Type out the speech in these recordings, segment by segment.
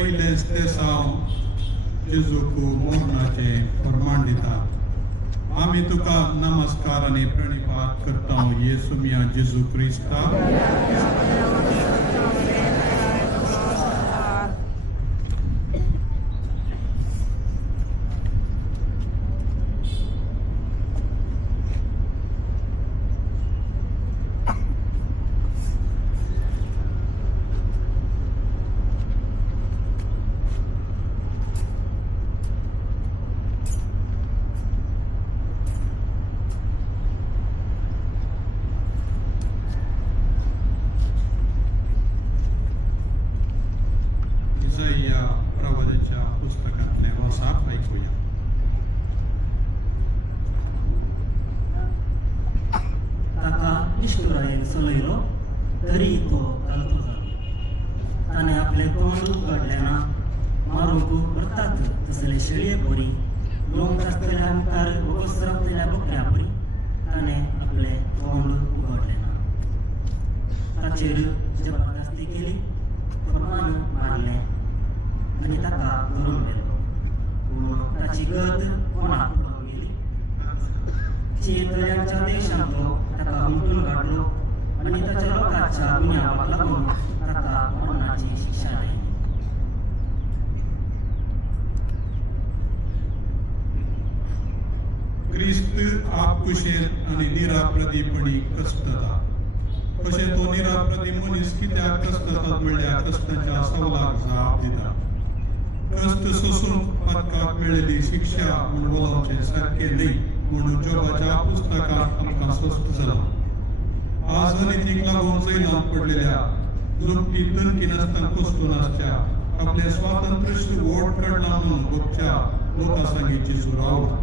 पयलेच ते सावन जेजूक मोरणाचे फर्माण दिता. आमी तुका नमस्कार आनी प्रणिपात करता येसू मिया जेजू क्रिस्ता. या प्रवादाच्या पुस्तकातले वसाप ऐकूया. ताका निष्ठुरायेन चलयलो तरी तो घालतो जालो. ताणें आपले तोंड उगडलें मारूंक करतात तसले शेळये बरी लोंग आसतल्या मुखार वस्रपतल्या बकऱ्या बरी ताणें आपले तोंड उगडलें ना. ताचेर जबरदस्ती केली, फर्मान मारलें आनी ताका धरून व्हेलो. पूण ताची गत कोणाक गेली. शेतकऱ्यांच्या देशांतलो ताका हुमटून काडलो आनी ताच्या लोकांच्या गुन्यांवाक लागून ताका मरणाची शिक्षा लायली. क्रिस्त आपकुशेन आनी निराप्रदीपणी कस्तता. कशें तो निराप्रदी मनीस कित्याक कस्ततात म्हणल्यार कस्ताच्या सवलाक जाप दिता. कष्ट सोसून पदकाक मेळिल्ली शिक्षा म्हूण बोलावचें सारकें न्ही म्हणून जोबाच्या पुस्तकांत आमकां स्पश्ट जालां. आज अनितीक लागून जैलांत पडलेल्या जोगटी तणकी नासतना पसून आसच्या आपले स्वातंत्र्य वोट काडला म्हणून गोपच्या लोकांसांगी जेजू रावला.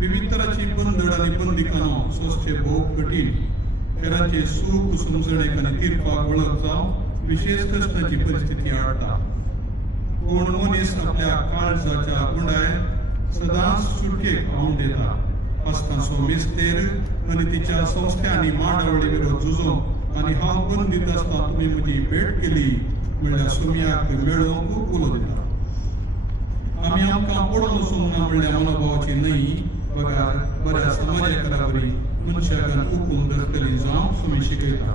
विविधतराची बंदड आनी बंदिकानो सोंसचे भोव कठीण. हेरांचे सूख समजणेक आनी तीर्पाक वळख जावं विशेष कश्टाची परिस्थिती हाडटा. पूण मनीस आपल्या काळजाच्या गुंडायेन सदांच सुटकेक पावून दिता. हस्तांचो मेस्तेर आनी तिच्या संस्थांनी मांडावळी विरोध झुजोवंक आनी हांव बंदीत आसतना तुमी म्हजी भेट केली म्हणल्यार सुमयाक मेळोवंक उलो दिता. आमी आमकां पडून वचूंक ना म्हणल्यार मनोभावाची न्हय बऱ्या समाजाकरा बरी मनशागन उखून धरतली जावं सुमी शिकयता.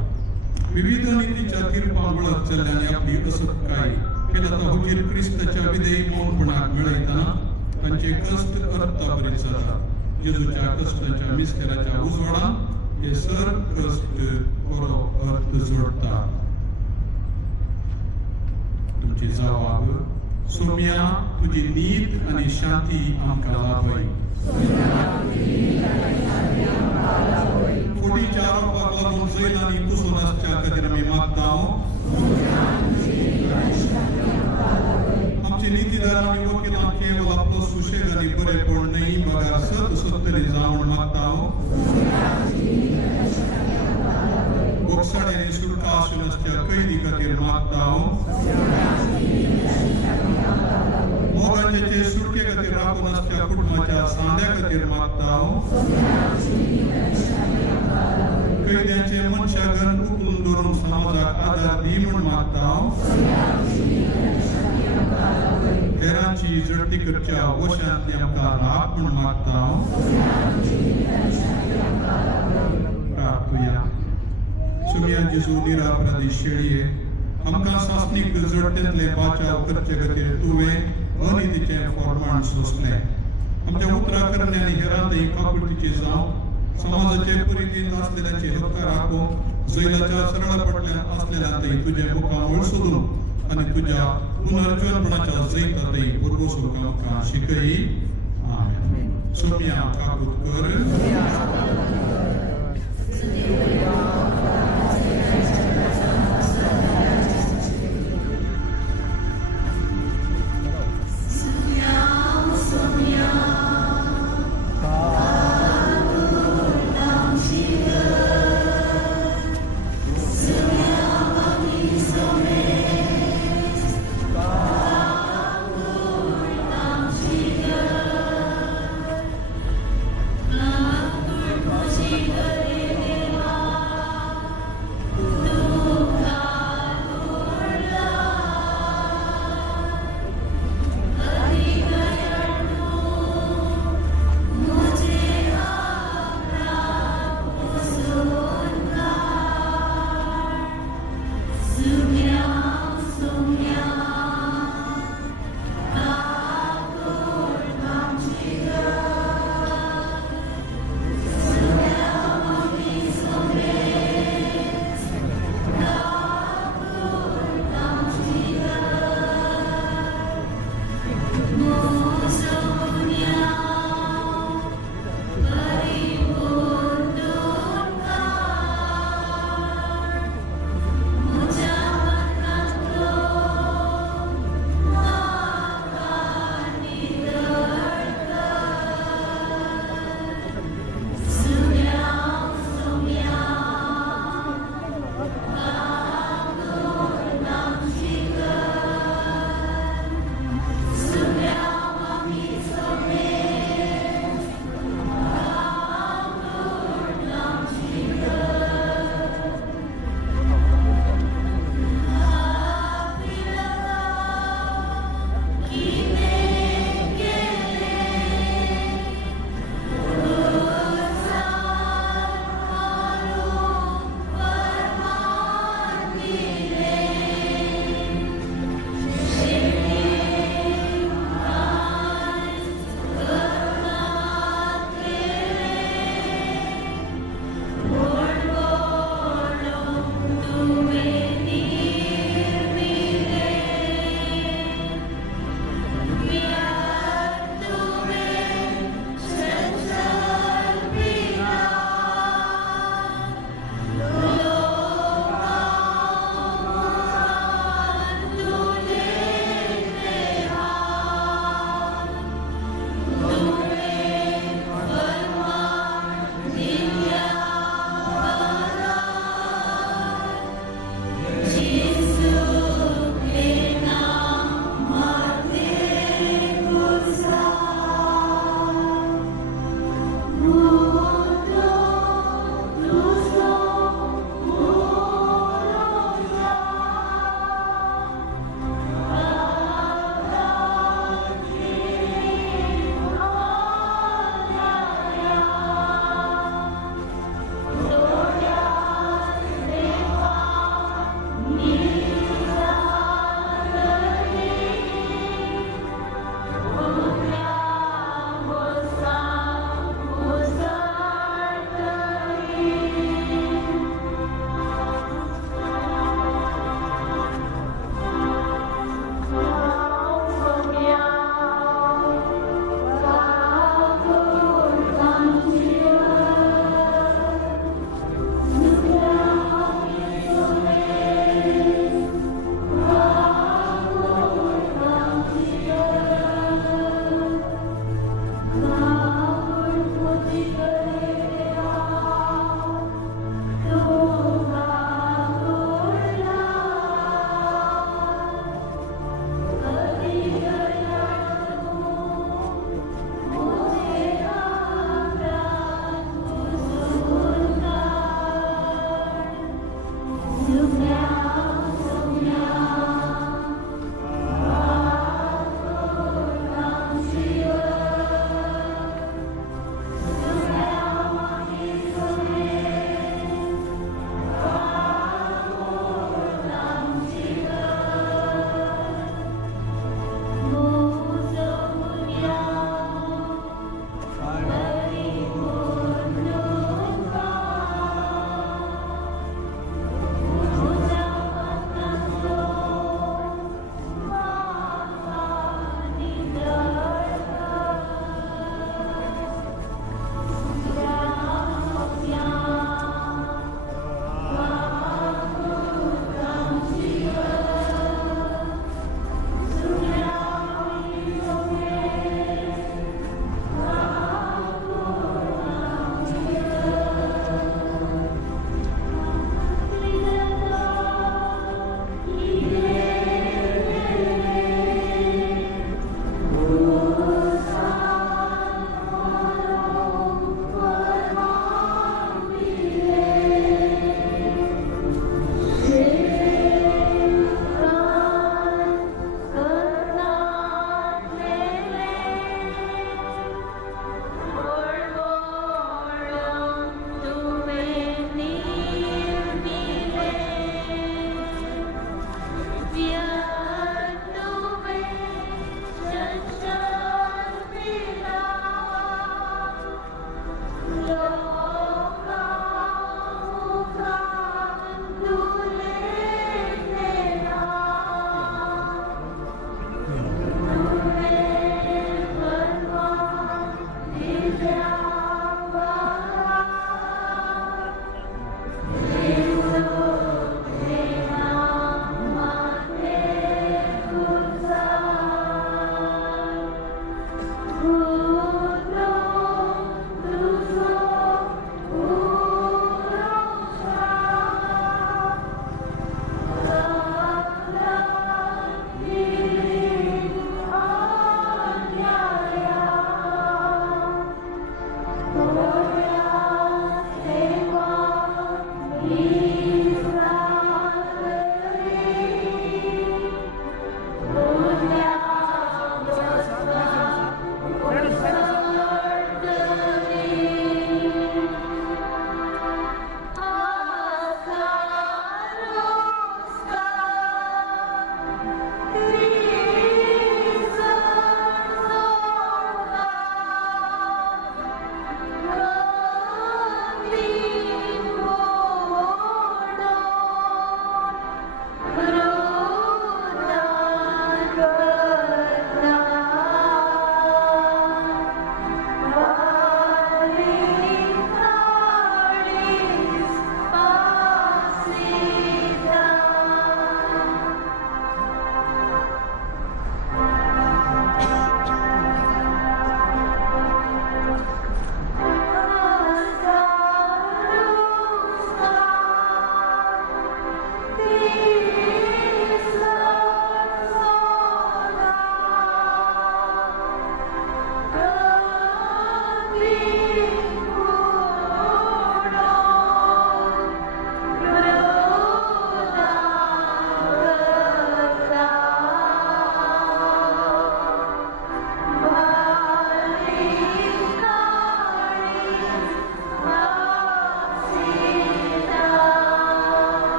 विविध नितीच्या तीर्पाक वळख जाल्ल्यान आपली असतकाय केला हुजीर क्रिस्ताच्या विधेयी मौनपणाक मेळयतना तांचे कश्ट अर्थाभरीत जाता. जेजूच्या कश्टाच्या मिस्तेराच्या उजवाडान हे सर्व कश्ट खरो अर्थ जोडटा. तुमची जबाब सोम्या तुजी नीत आनी शांती आमकां लाभय. फुडीच्या आरोपाक लागून जैलांनी पुसून आसच्या खातीर आमी मागता. आमचे नीतीदार आनी वकिलां केवळ आपलो सुशेग आनी बरेपण न्हय बगार सतली जावन मागता. बोगसाडे आनी सुटका आसून आसच्या कैदी खातीर मागता. मोगाचे सुटके खातीर राखून आसच्या कुटुंबाच्या सांद्या खातीर मागता. कैद्यांचे मनशागन उखलून धरून समाजाक आदार दी म्हूण मागता. हेरांची जडटी करच्या वशांतली आमकां राख म्हूण मागता. प्रार्थुया. सुमया जेजू निरापराधी शेळये आमकां सासणीक जडटेंतले बाचाव करचे खातीर तुवें अनितीचें फर्माण सोंसलें. आमच्या उतरां करण्यांनी हेरांतय काकुळटीचे जावं समाजाचे परिधीन आसलेल्यांचे हक्क राखूंक जैलाच्या सरळपटल्यान आसलेल्यांतय तुजें मुखामळ सोदून आनी तुज्या पुनर्जीवनपणाच्या जैतातय बरोवसूंक आमकां शिकय. आमेन. सोम्या काकुतकर.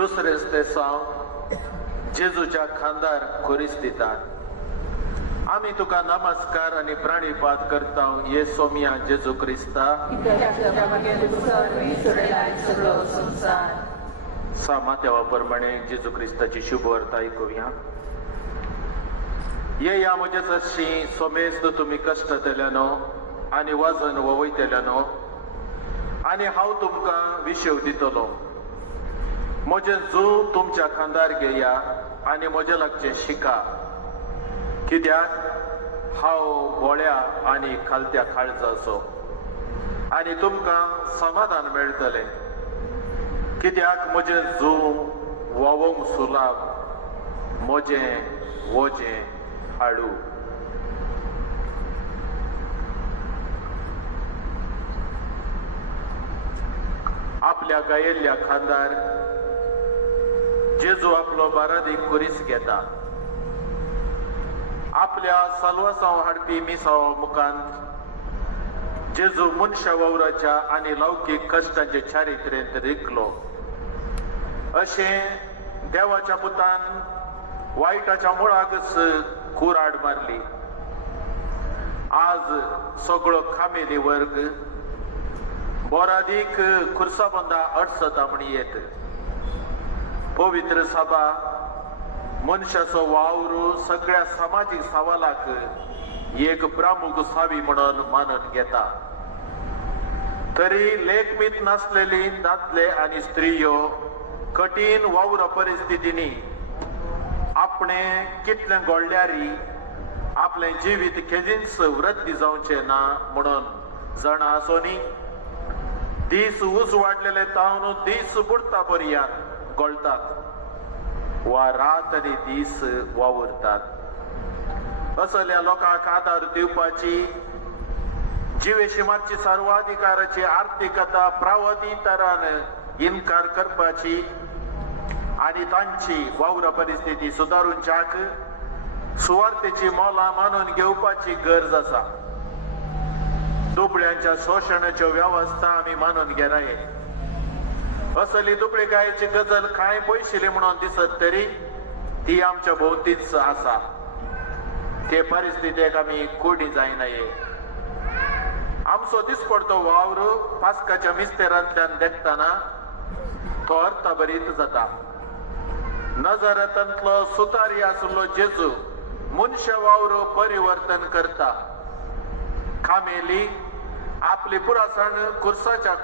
दुसरेच ते सांग जेजूच्या खांदार खोरीस दितात आम्ही तुका नमस्कार आणि प्राणीपात करता ये सोमिया जेजू क्रिस्ता सामात्या प्रमाणे जेजू क्रिस्ताची शुभ वार्ता ऐकूया. ये या म्हजेशी सोमेस्त तुम्ही कष्ट केल्यानो आणि वजन वयतल्यानो आणि हांव तुमकां विशेव दितलो. म्हजे जू तुमच्या खांदार घेया आणि म्हजे लागचे शिका कित्याक हांव बोळ्या आणि खालत्या काळजाचो आणि तुमकां समाधान मेळटलें कित्याक म्हजे जू वोवंक सुलाभ म्हजें वजें हाडू. आपल्या गायिल्ल्या खांदार जेजू आपलो बारादीक कुरीस घेता. आपल्या साल्वासांव हाडपी मिसांव मुखांत जेजू मनशा वावराच्या आनी लौकीक कश्टांचे चारित्रेंत रिकलो. अशें देवाच्या पुतान वायटाच्या मुळाकच कुराड मारली. आज सगळो खामेली वर्ग बोरादीक खुर्साबंदा अडसता म्हणी येत. पवित्र सभा मनशाचो वावर सगळ्या सामाजीक सवालाक एक प्रमुख सावी म्हणून मानून घेता. तरी लेखमीत नासलेली दादले आनी स्त्रियो कठीण वावर परिस्थितींनी आपणे कितले गोडल्यारी आपले जिवीत खेजींच वृत्ती जावचे ना म्हणून जण आसोनी दीस उज वाडलेले तावन दीस बुडता पर्यंत गोळतात वा रात आनी दीस वावरतात. असल्या लोकांक आदार दिवपाची जिवेशिमाची सर्वाधिकाराची आर्थिकता प्रावती तरान इन्कार करपाची आणि तांची वावर परिस्थिती सुदारूंच्याक सुवार्थेची मोला मानून घेवपाची गरज आसा. दुबळ्यांच्या शोषणाच्यो व्यवस्था आमी मानून घेनाये. असली दुबळेकायेची गजल कांय पयशिली म्हणून दिसत तरी ती आमच्या भोवतीच आसा. ते परिस्थितीक आमी कोडी जायनाये. आमचो दिसपडतो वावर पास्काच्या मिस्तेरांतल्यान देखताना तो अर्थभरीत जाता. नजरांतलो सुतारी आसलो जेजू मनशा वावर परिवर्तन करता. खामेली आपली पुरासण कुर्साच्या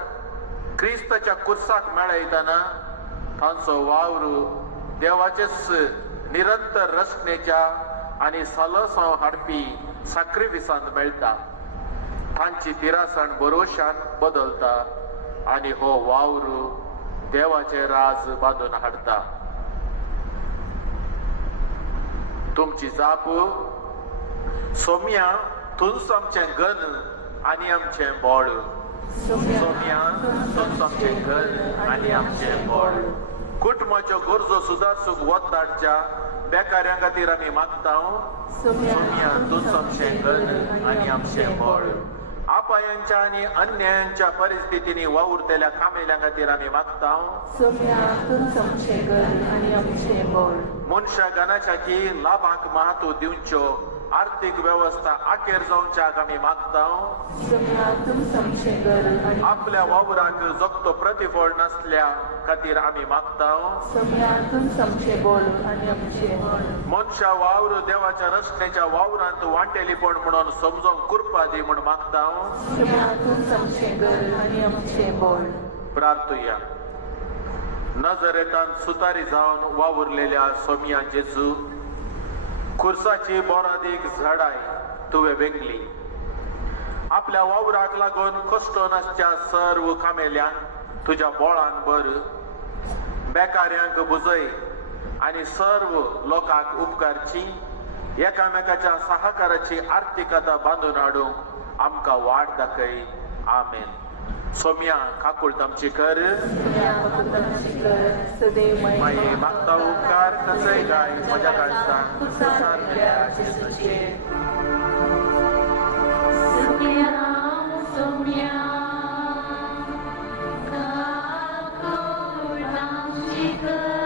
क्रिस्ताच्या कुर्साक मेळयतना तांचो वावर देवाचेच निरंतर रचनेच्या आनी सालसांव हाडपी साक्रिफिसांत मेळटा. तांची तिरासण भरोशान बदलता आनी हो वावर देवाचे राज बांदून हाडता. तुमची जाप सोम्या तुंच आमचें गन आनी आमचें बोळ. सोम्या तुंच आमचें गन आनी आमचें बोळ. कुटुंबाच्यो गरजो सुदारसूंक वत धाडच्या बेकाऱ्यां खातीर आमी मागता. सोम्या तुंच आमचें गन आनी आमचें बोळ. अपायांच्या आणि अन्यायांच्या परिस्थितींनी वावुरतेल्या खामेल्यां खातीर आमी मागता. मनशा गनाच्या की लाभांक महत्व दिवच्यो आर्थिक व्यवस्था आखेर जावच्याक आमी मागता. आपल्या वावराक जगतो प्रतिफळ नसल्या खातीर आमी मागता. मनशा वावर देवाच्या रचनेच्या वावरांत वांटेलीपण म्हणून समजूंक कुरपा दी म्हूण मागता. प्रार्थुया. नजरेतान सुतारी जावन वावुरलेल्या सोमिया जेजू खुर्साची बोरादीक झाडाय तुवें वेगली. आपल्या वावराक लागून कश्ट नासच्या सर्व खामेल्यांक तुज्या बोळान भर. बेकाऱ्यांक बुजय आनी सर्व लोकांक उपकारची एकामेकाच्या सहकाराची आर्थिकता बांदून हाडूंक आमकां वाट दाखय. आमेन. सोम्या काकूळ तामची कर. माये मागता उपकार कसय गाय म्हज्या काळजांत सारल्या जेजूचे. सोम्या काकूळ तामची कर.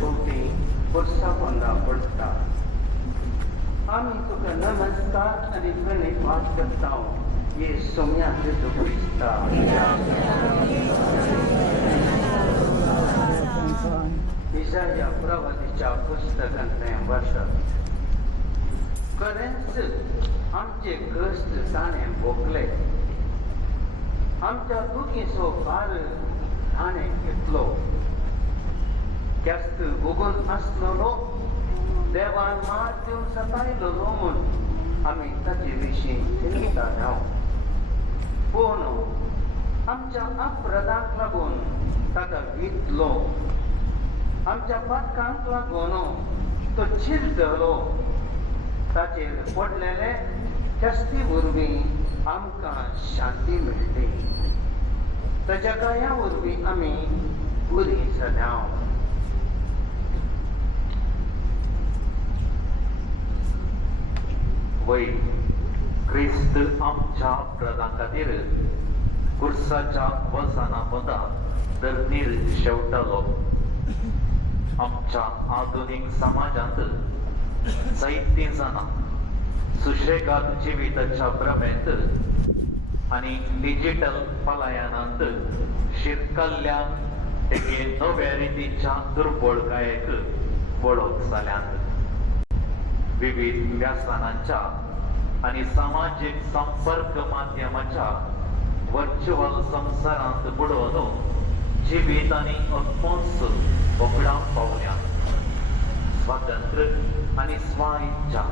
पोटी पुरसा पोंदा पडटा आमी तुका नमस्कार आनी धन्यवाद करता ये सोम्या तुजो पुरिस्ता इसाया प्रवादीच्या पुस्तकांतलें वाचप खरेंच आमचे कश्ट ताणें भोगले आमच्या दुखीचो भार ताणें घेतलो जास्त भोगून आसलो देवान मार दिवन सतायलो म्हूण आमी ताचे विशीं चिंता जावं पूण आमच्या अपराधांक लागून ताका विटलो आमच्या पातकांक लागून तो चिरतलो ताचेर पडलेले कस्ती वरवीं आमकां शांती मेळ्ळी ताच्या गाया वरवीं आमी बरी जाल्या वै क्रिस्त आमच्या प्रधान खातीर कुर्साच्या वजना मदा धरणीर शेवटलो आमच्या आधुनीक समाजांत जायतीं जाणां सुशेगाद जिविताच्या भ्रमेंत आनी डिजिटल पलायनांत शिरकल्ल्या एके नव्या रितीच्या दुर्बळकायेक वळख जाल्यांत विविध व्यासनांच्या आणि सामाजिक संपर्क माध्यमाच्या वर्च्युअल संसारांत बुडोवन जिवीत आनी अल्पोंस बोगडां पावल्या स्वातंत्र्य आनी स्वाइच्छा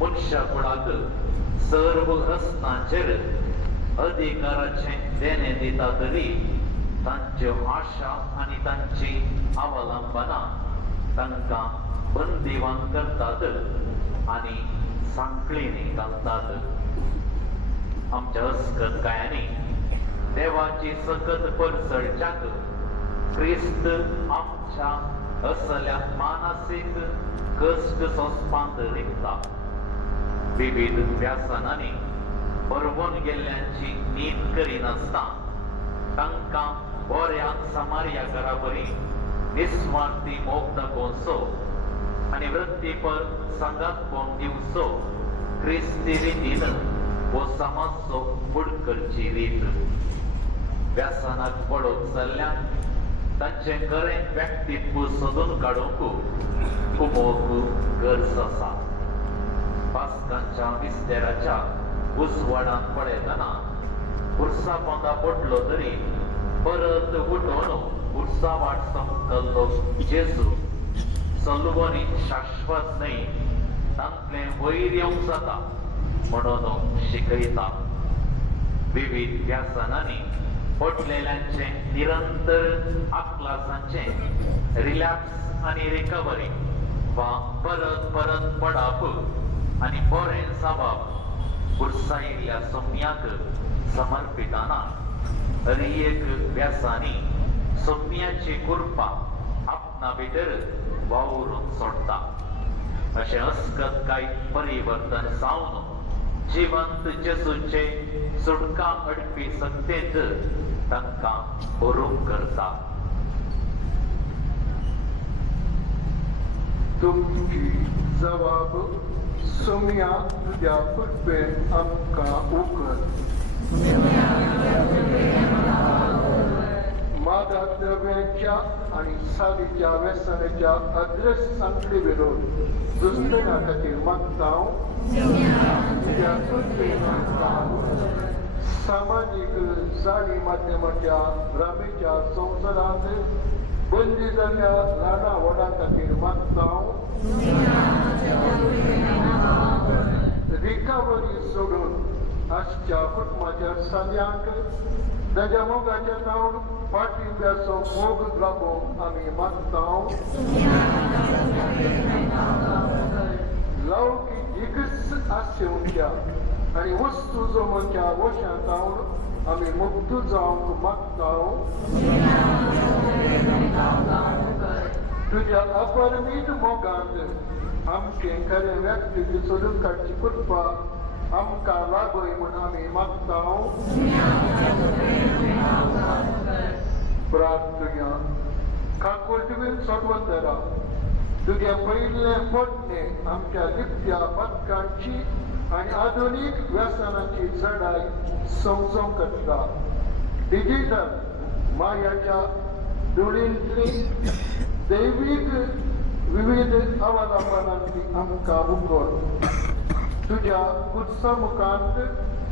मनशाकुळाक सर्व रस्त्यांचेर अधिकाराचें देणें दिता तरी तांच्यो आशा आनी तांची अवलंबनां तांकां बंदिवान करतात आनी सांखळींनी घालतात आमच्या अस्कतकायांनी देवाची सकत परसळच्याक क्रिस्त आमच्या असल्या मानसीक कश्ट सोंसपांत रिगता विविध व्यासनांनी परवून गेल्ल्यांची न्हीद करिनासता तांकां बऱ्या समार्या घरा बरी निस्वार्थी मोग दाखोवचो आनी वृत्तीपर संगातपण दिवचो क्रिस्ती रितीन वो समाजचो फूड करची रीत व्यासनाक पडोवंक जाल्ल्यान तांचें खरें व्यक्तित्व सोदून काडूंक खूब गरज आसा पास्कांच्या विस्तेराच्या उजवाडांत पळयतना उर्सा पोंदा पडलो तरी परत उठोवन उर्सा वाट संकल्लो जेजू सलवणी शाश्वत न्हय तांतलें वयर येवंक जाता म्हणून शिकयता विविध व्यासनांनी पडलेल्यांचें निरंतर आक्लासांचें रिलॅप्स आनी रिकवरी वा परत परत पडप आनी बरें जावप उर्सायिल्ल्या सोम्याक समर्पिताना हरिएक व्यासांनी सोम्याची कृपा आपणा भितर वावरून सोडटा अशें अस्कतकाय परिवर्तन जावन जिवंत जेजूचे सुटका हाडपी सत्तेंत तांकां भरूंक करता तुमची जबाब सोम्या तुज्या कृपेन आमकां उखल मादक द्रव्यांच्या आणि सादीच्या व्यसनाच्या अद्रस सांखळी विरोध दुसऱ्या खातीर मागता सामाजिक जाणी माध्यमाच्या भ्रामेच्या संवसारांत बंदी जाल्ल्या ल्हाना व्हडा खातीर मागता रिकवरी सोडून आजच्या कुटुंबाच्या सल्यांक ताच्या मोगाच्या जावन पाठिंब्याचो मोग लागून आमी मागता लौकीक जिगस आशेवच्या आनी वस्तू जमोच्या वशांत जावन आमी मुक्त जावंक मागता तुज्या अपरिमीत मोगांत आमचें खरें व्यक्ती सोदून काडची कृपा आमकां लागय म्हूण आमी मागता प्रार्थना खाकूळ तुवें सत्वंतरा तुगे पयलें पोटणे आमच्या लिप्त्या बदकांची आनी आधुनीक व्यसनाची चढाई संवसोव करता डिजिटल मायाच्या धुळींतली दैवीक विविध अवलंबनांतली आमकां उगड तुज्या उत्सव मुखांत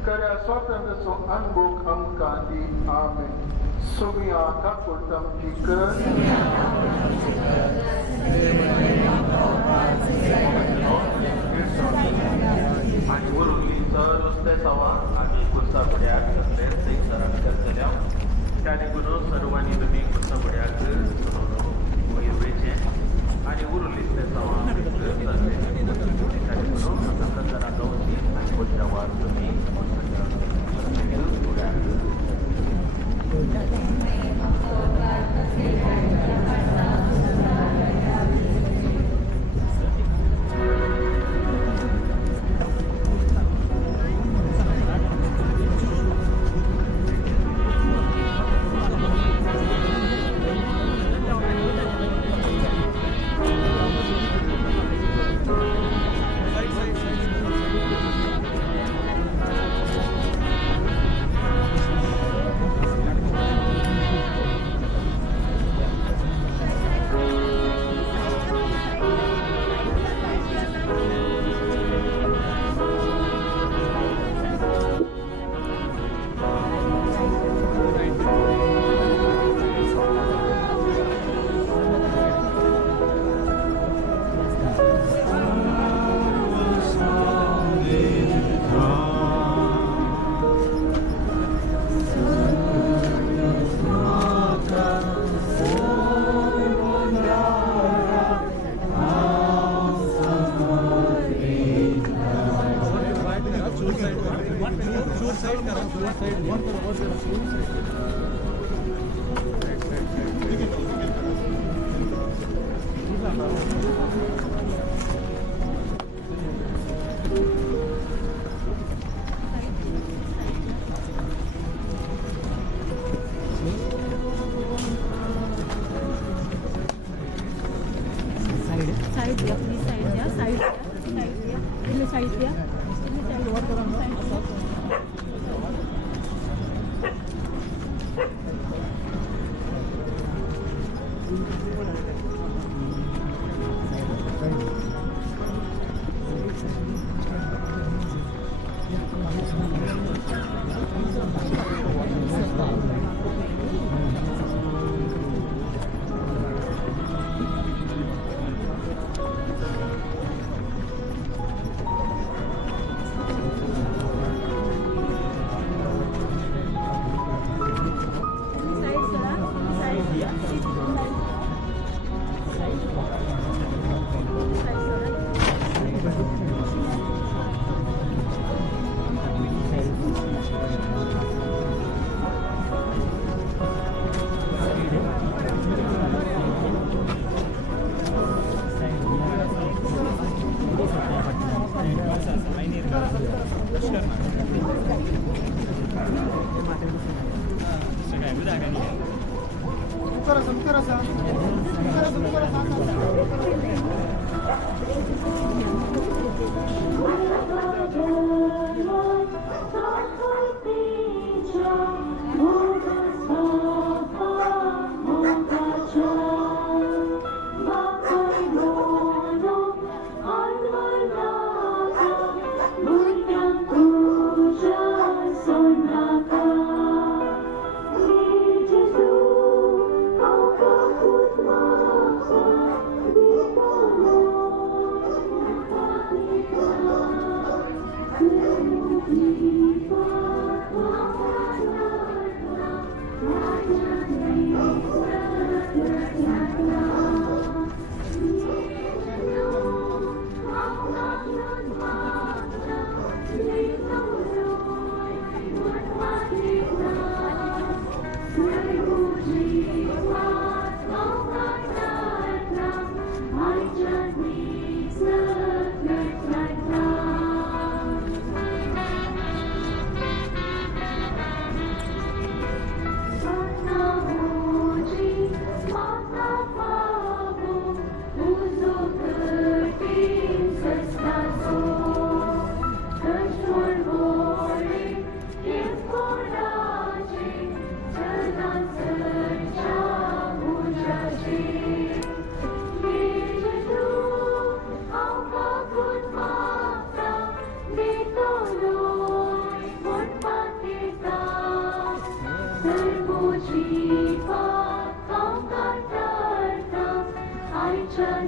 खऱ्या स्वातंत्र्याचो अनुभव आमकां दी आमेन सोमिया खाकूळ आमची कर आणि उरुली चड नुस्तें सवा आमी कुर्सापड्याक कसलेच थंयसराक करतल्या त्या देखून सर्वांनी तुमी कुर्सापड्याक वयरवेचें आनी उरुली ते सवा त्या देखून आतां जरा गांवची आनी पुढच्या वार तुमी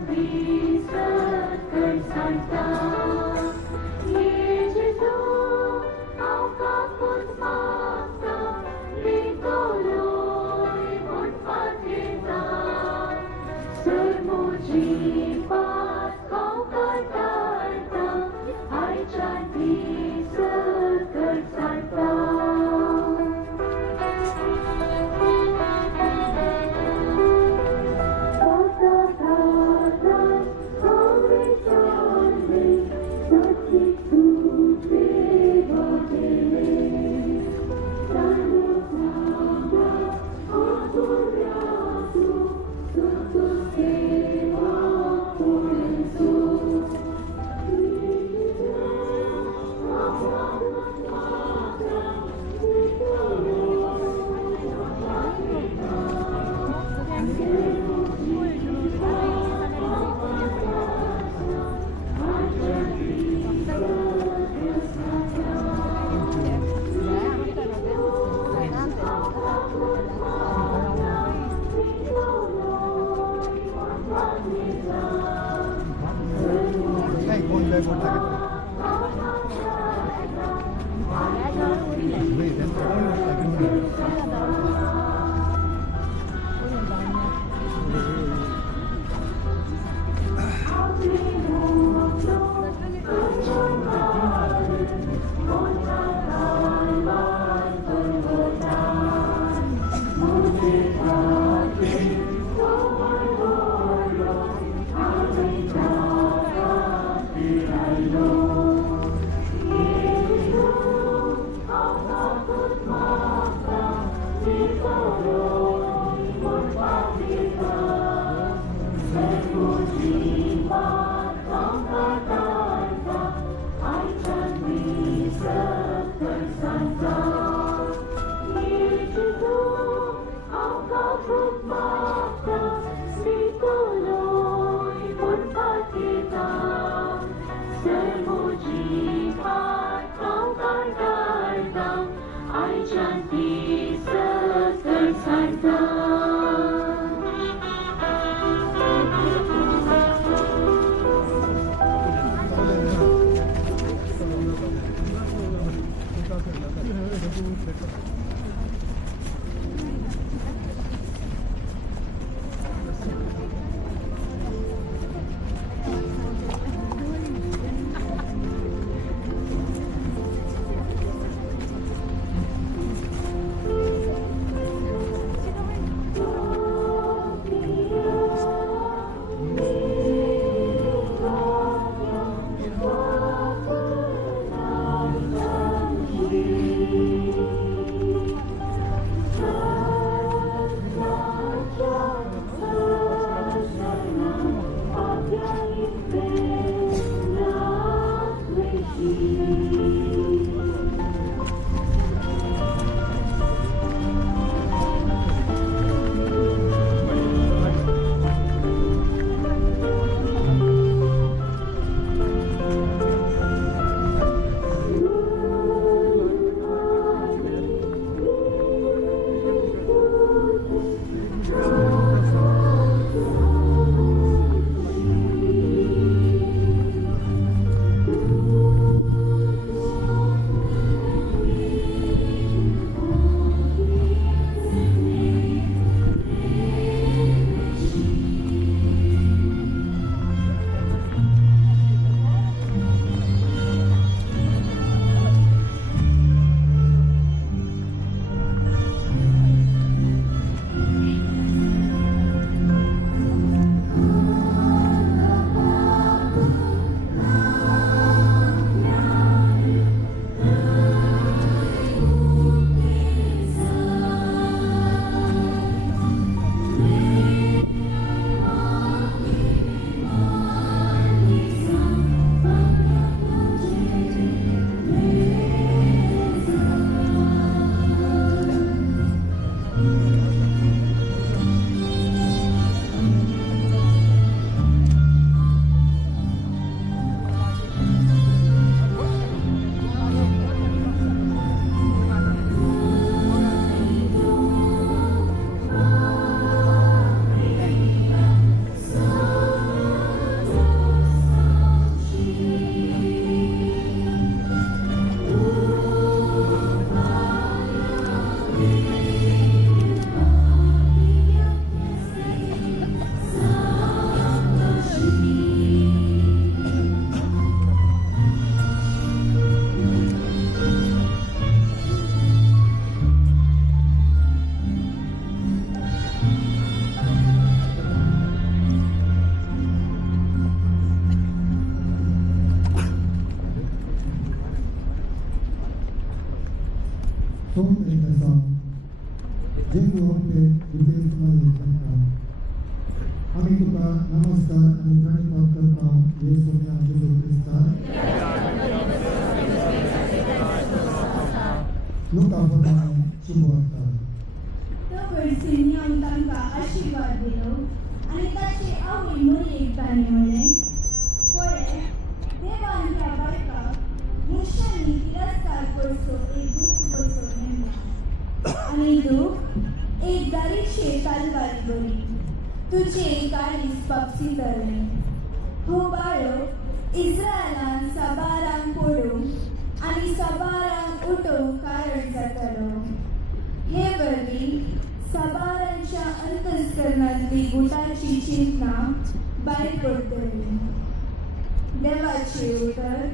Santa रिक्वेस्ट मध्ये करता आम्ही तुका नमस्कार आणि प्रणिपात करता हे सोम्या जेजू ख्रिस्ता लुका प्रमाणे शुभ वार्ता तो कडसून तांकां आशीर्वाद दिलो आनी ताचे आवय मरयेक ताणें म्हणलें पळय देवान त्या बायकाक मुशांनी तिरस्कार करचो एक दूख कसो नेमला आनी दूख एक दारीचे तालवारी बरी तुजे काळीज पापसी धरलें हो बाळो इस्रायलान साबारांक पडूंक आनी साबारांक उठोवंक कारण जातलो हे वरवीं साबारांच्या अंतस्करणांतली गुटांची चिंतना भायर पडटली देवाचे उतर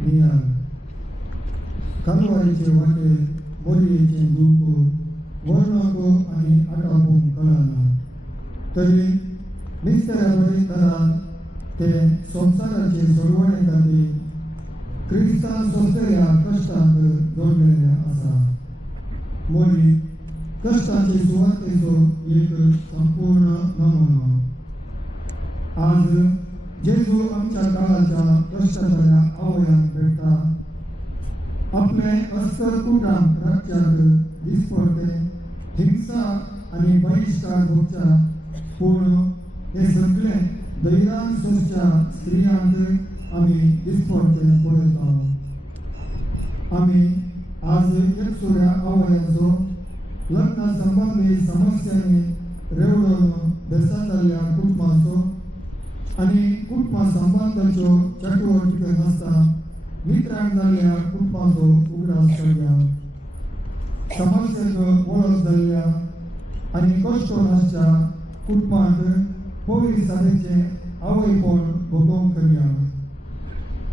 नियाळ कालवारीचे वाटे मोरयेचे दूख वर्णाको आनी आटापूंक कळना तरी निस्त्यारा बरे तरान ते संवसाराचे सोडवणे खातीर क्रिस्तान सोंसलेल्या कश्टांक जोडलेले आसा मोरी कश्टाचे सुवातेचो एक संपूर्ण नमुनो आज जेजू आमच्या काळाच्या कश्टाच्या आवयांक भेटता आपले अस्तर कुटांक राज्याक दिसपडते हिंसा आनी बहिष्कार भोगच्या पूण हे सगळे दैरान सोंसच्या स्त्रियांक आमी दिसपडते पळयता आमी आज एकसुऱ्या आवयाचो लग्ना संबंधी समस्यांनी रेवडून बेसारलेल्या कुटुंबाचो आनी कुटुंबा संबंदाच्यो चटवटीक नासता वितराक जाल्ल्या कुटुंबाचो उगडास काडल्या समाजाक वळख जाल्ल्या आनी कश्ट नासच्या कुटुंबाक पवित्र सादेचे आवयपण भोगोवंक करया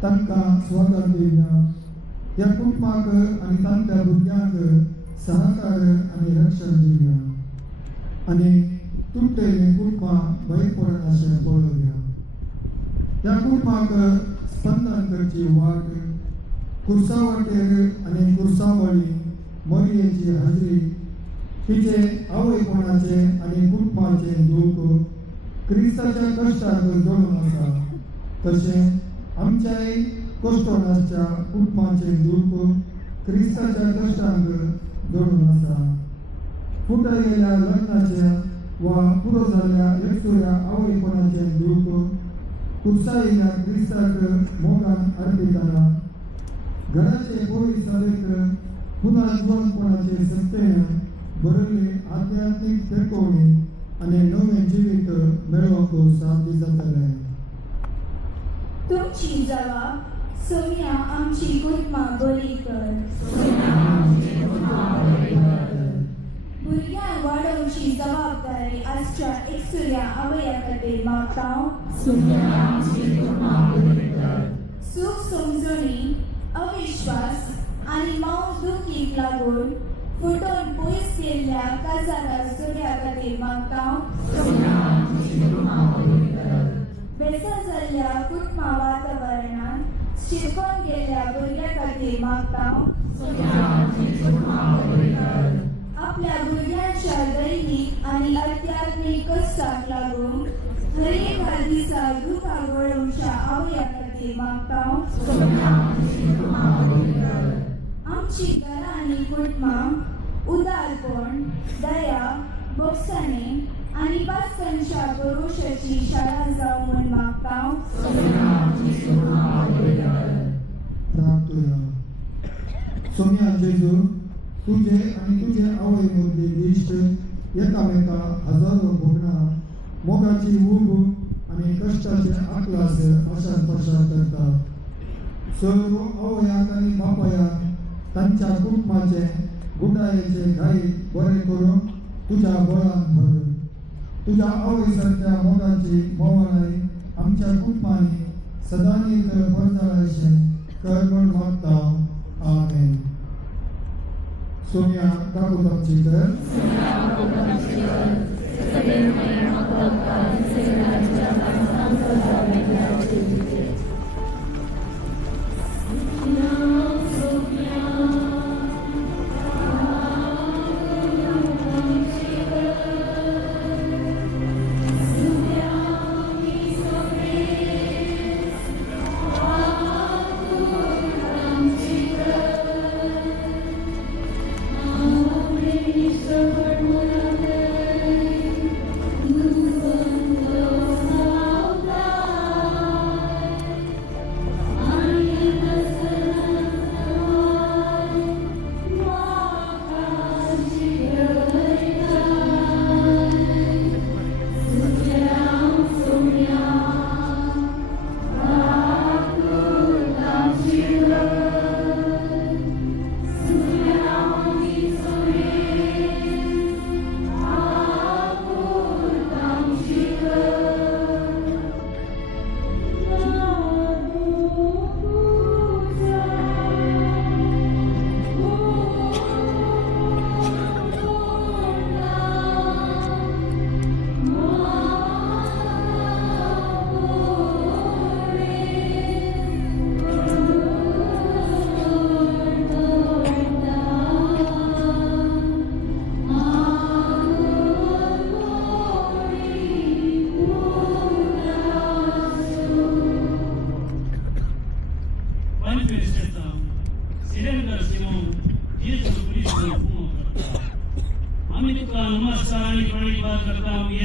तांकां स्वागत दिवया ह्या कुटुंबाक आनी तांच्या भुरग्यांक सहकार आनी रक्षण दिवया आनी तुटलेलीं कुटुंबां भायर पडनाशें पळोवया ह्या कुटुंबाक स्पंदन करची वाट कुर्सावटेर आनी कुर्सावळी मोरयेची हाजरी तिचे आवयपणाचे आनी कुटुंबाचे दूख क्रिस्ताच्या कश्टाक जोडून आसा तशें आमच्याय कश्टोनाच्या कुटुंबाचे दूख क्रिस्ताच्या कश्टांक जोडून आसा फुटाय गेल्या लग्नाच्या वा पुरो जाल्ल्या एकसुऱ्या आवयपणाचे दूख कुर्सायेल्या क्रिस्ताक मोगान अर्पितना घराचे पवित्र सभेक पुनर्जीवनपणाचे सत्तेन भरिल्ली आध्यात्मीक तेंकोवणी आनी नवें जिवीत मेळोवंक साध्य जातलें तुमची जबाब सोम्या आमची कुटुंबां बरी कर भुरग्यांक वाडोवची जबाबदारी आजच्या एकसुऱ्या आवया खातीर मागता सूख समजणी अविश्वास आनी मौत दुखीक लागून फुटोवन पयस गेल्ल्या काजारा चुड्या खातीर मागता बेजार जाल्ल्या कुटुंबा वातावरणांत शिरकोन गेल्ल्या भुरग्यां खातीर मागता आपल्या भुरग्यांच्या दैनीक आनी आध्यात्मीक कश्टाक लागून हर एका दिसा दुखाक वळोवच्या आवया खातीर मागता आमची घरां आनी कुटुंबां उदारपण दया भोगसाणे आनी वास्तवांच्या भरोशाची शाळा जावं म्हूण मागता प्रार्थना सोम्या जेजू तुझे आनी तुजे आवय मदली इश्ट एकामेका हजारो भोगणां मोगाची ऊब आनी कश्टाचे आकलास आशान प्रसार करतात सर्व आवयांक आनी बापायांक तांच्या कुटुंबाचे गुंडायेचे घाई बरे करून तुझ्या बळान भर तुझ्या आवय सारक्या मोगाची मोवाळाय आमच्या कुटुंबांनी सदांच बरजाळायशें कर म्हूण मागता आमेन सोम्या काकूत आमची कर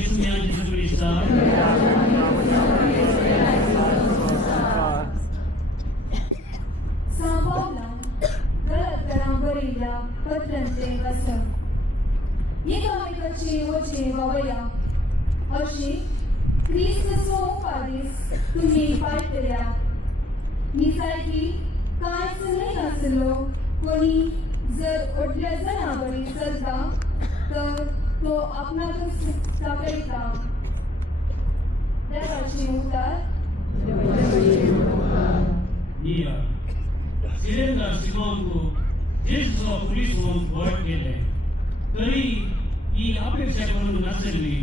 Soumya Jesu Krista. सांभाळला गळत बरयल्या पत्रांचे वाचन एकामेकाची वचे वावया अशी क्रिस्त उपादीस तुम्ही पाळटल्या निसायकी कांयच नाही नासलो कोणी जर ओडल्या जनावरी चलता तर तो आपणाकच सापडता देवाची उतार Dia. Sirenda Simonku, Jesu Christus word केले. तरी ही अपेक्षा करून नसली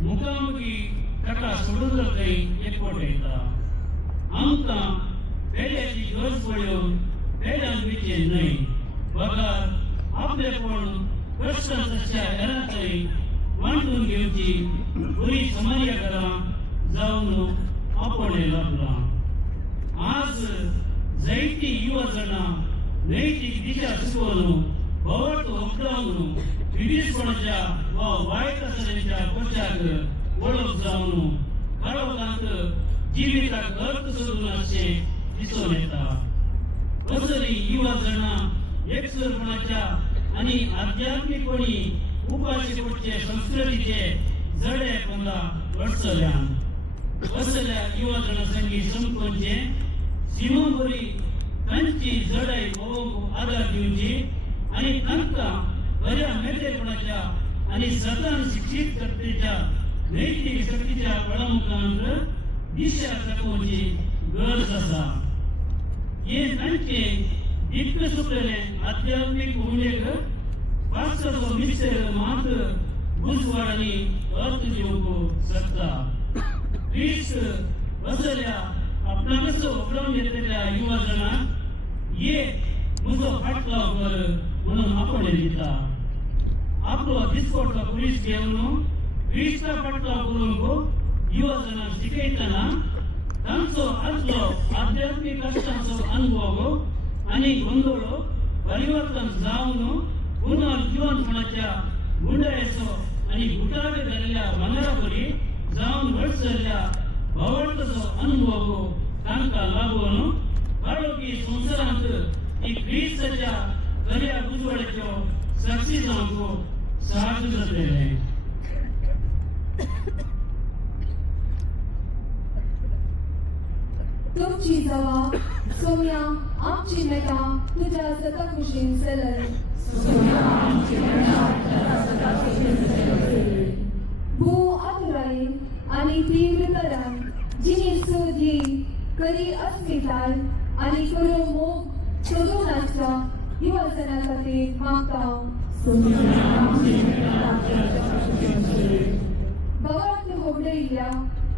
मुखामुखी ताका सोडून थंय एकवट येता आमकां पेड्याची गरज पडून पेड्यान विचे न्हय पगार आपलेपण कश्टांच्या हेरांतय वांटून घेवची बरी समार्याकारां जावन आपण लागला आज जायती युवा जाणां नैतीक दिशा चुकोवन भोवत उपदावन विदेशपणाच्या वा वायट आसण्याच्या पक्षाक वळख जावन काळोखांत जिविताक अर्थ सोदून अशें दिसून येता असली युवा जाणां एकसरपणाच्या आनी आध्यात्मीकपणी उपाशी पडचे संस्कृतीचे जडे पंदा अडचल्यान असल्या युवा जाणां संगी समकोनचे सीमोबरी तांची जडाई भोवंक आदार दिवची आनी तांकां बऱ्या मेतेपणाच्या आनी सदां शिक्षीत करतेच्या नैतीक शक्तीच्या बळामुखांत दिशा दाखोवची गरज आसा हे तांचे दिक्क सुटलेले आध्यात्मीक उमेक पास्ताचो मिस्टर मात बुजवाड आनी अर्थ दिवंक शकता क्रिस्त असल्या आपणाकच उपलब्ध घेतलेल्या युवा जाणांक ये म्हजो फाटलाव कर म्हणून आपण दिता आपलो दिसपडटो पुलीस घेवन क्रिस्ता फाटलाव करूंक युवा जाणांक शिकयतना तांचो आदलो आध्यात्मीक कश्टांचो अनुभव आनी गोंदळ परिवर्तन जावन पुनर जिवंतपणाच्या गुंडाळेचो आनी गुटावे जाल्ल्या वांगडा जावन घडसरल्या भावार्थाचो अनुभव तांकां लागून काळोखी संवसारांत ती क्रिस्ताच्या खऱ्या उजवाडाच्यो साक्षी जावंक साहस जातलें तुमची जवा सोम्या आमची मेका तुझ्या सता कुशीन चलय भू आतुरायेन आनी तीव्र तरान जिनी सोदी करी अस्मिताय आनी करू मोग सोदूनाच्या युवजना खातीर मागता भवार्थ होबडयल्या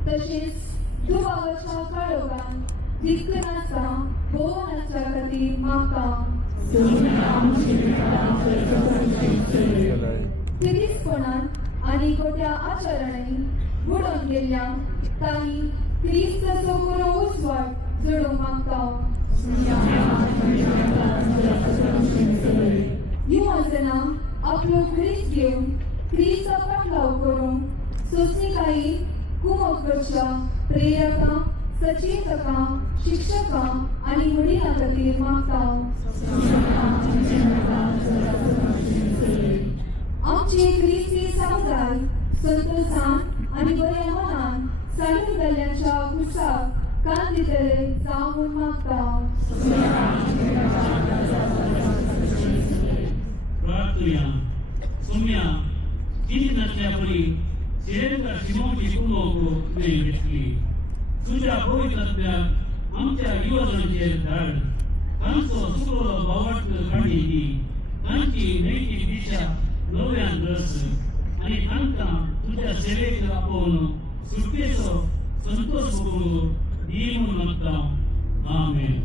तशेंच दुबावाच्या काळोखान दिक्क नासता भोवनाच्या खातीर मागता पिरीसपणान आनी खोट्या आचरणांनी बुडोवन गेल्ल्या तांणी क्रिस्ताचो बरो उजवाड जोडूंक मागता युवजना आपलो क्रिस्त घेवन क्रिस्ता फाटलाव करूंक सोंसणीकायी कुमोकच्या प्रेरकां सचेतकां शिक्षकां आनी वडिलां खातीर मागता आमचे क्रिस्ती समुदाय संतोषान आनी बऱ्या मनान साडून गेल्ल्याच्या खुशाक कान दितले जावून मागता प्रार्थुया सोम्या चिंतनातल्या परी सिरेंद्र सिमोनची कुमोक तुवें घेतली तुझ्या पवित्रात्म्याक आमच्या युवकांचेर धाड तांचो सुकलो भावार्थ काणी दी तांची नैतीक दिशा नव्यान रस आनी तांकां तुझ्या सेवेक आपोवन सुटकेचो संतोष भोगूंक दी म्हूण मागता आमेन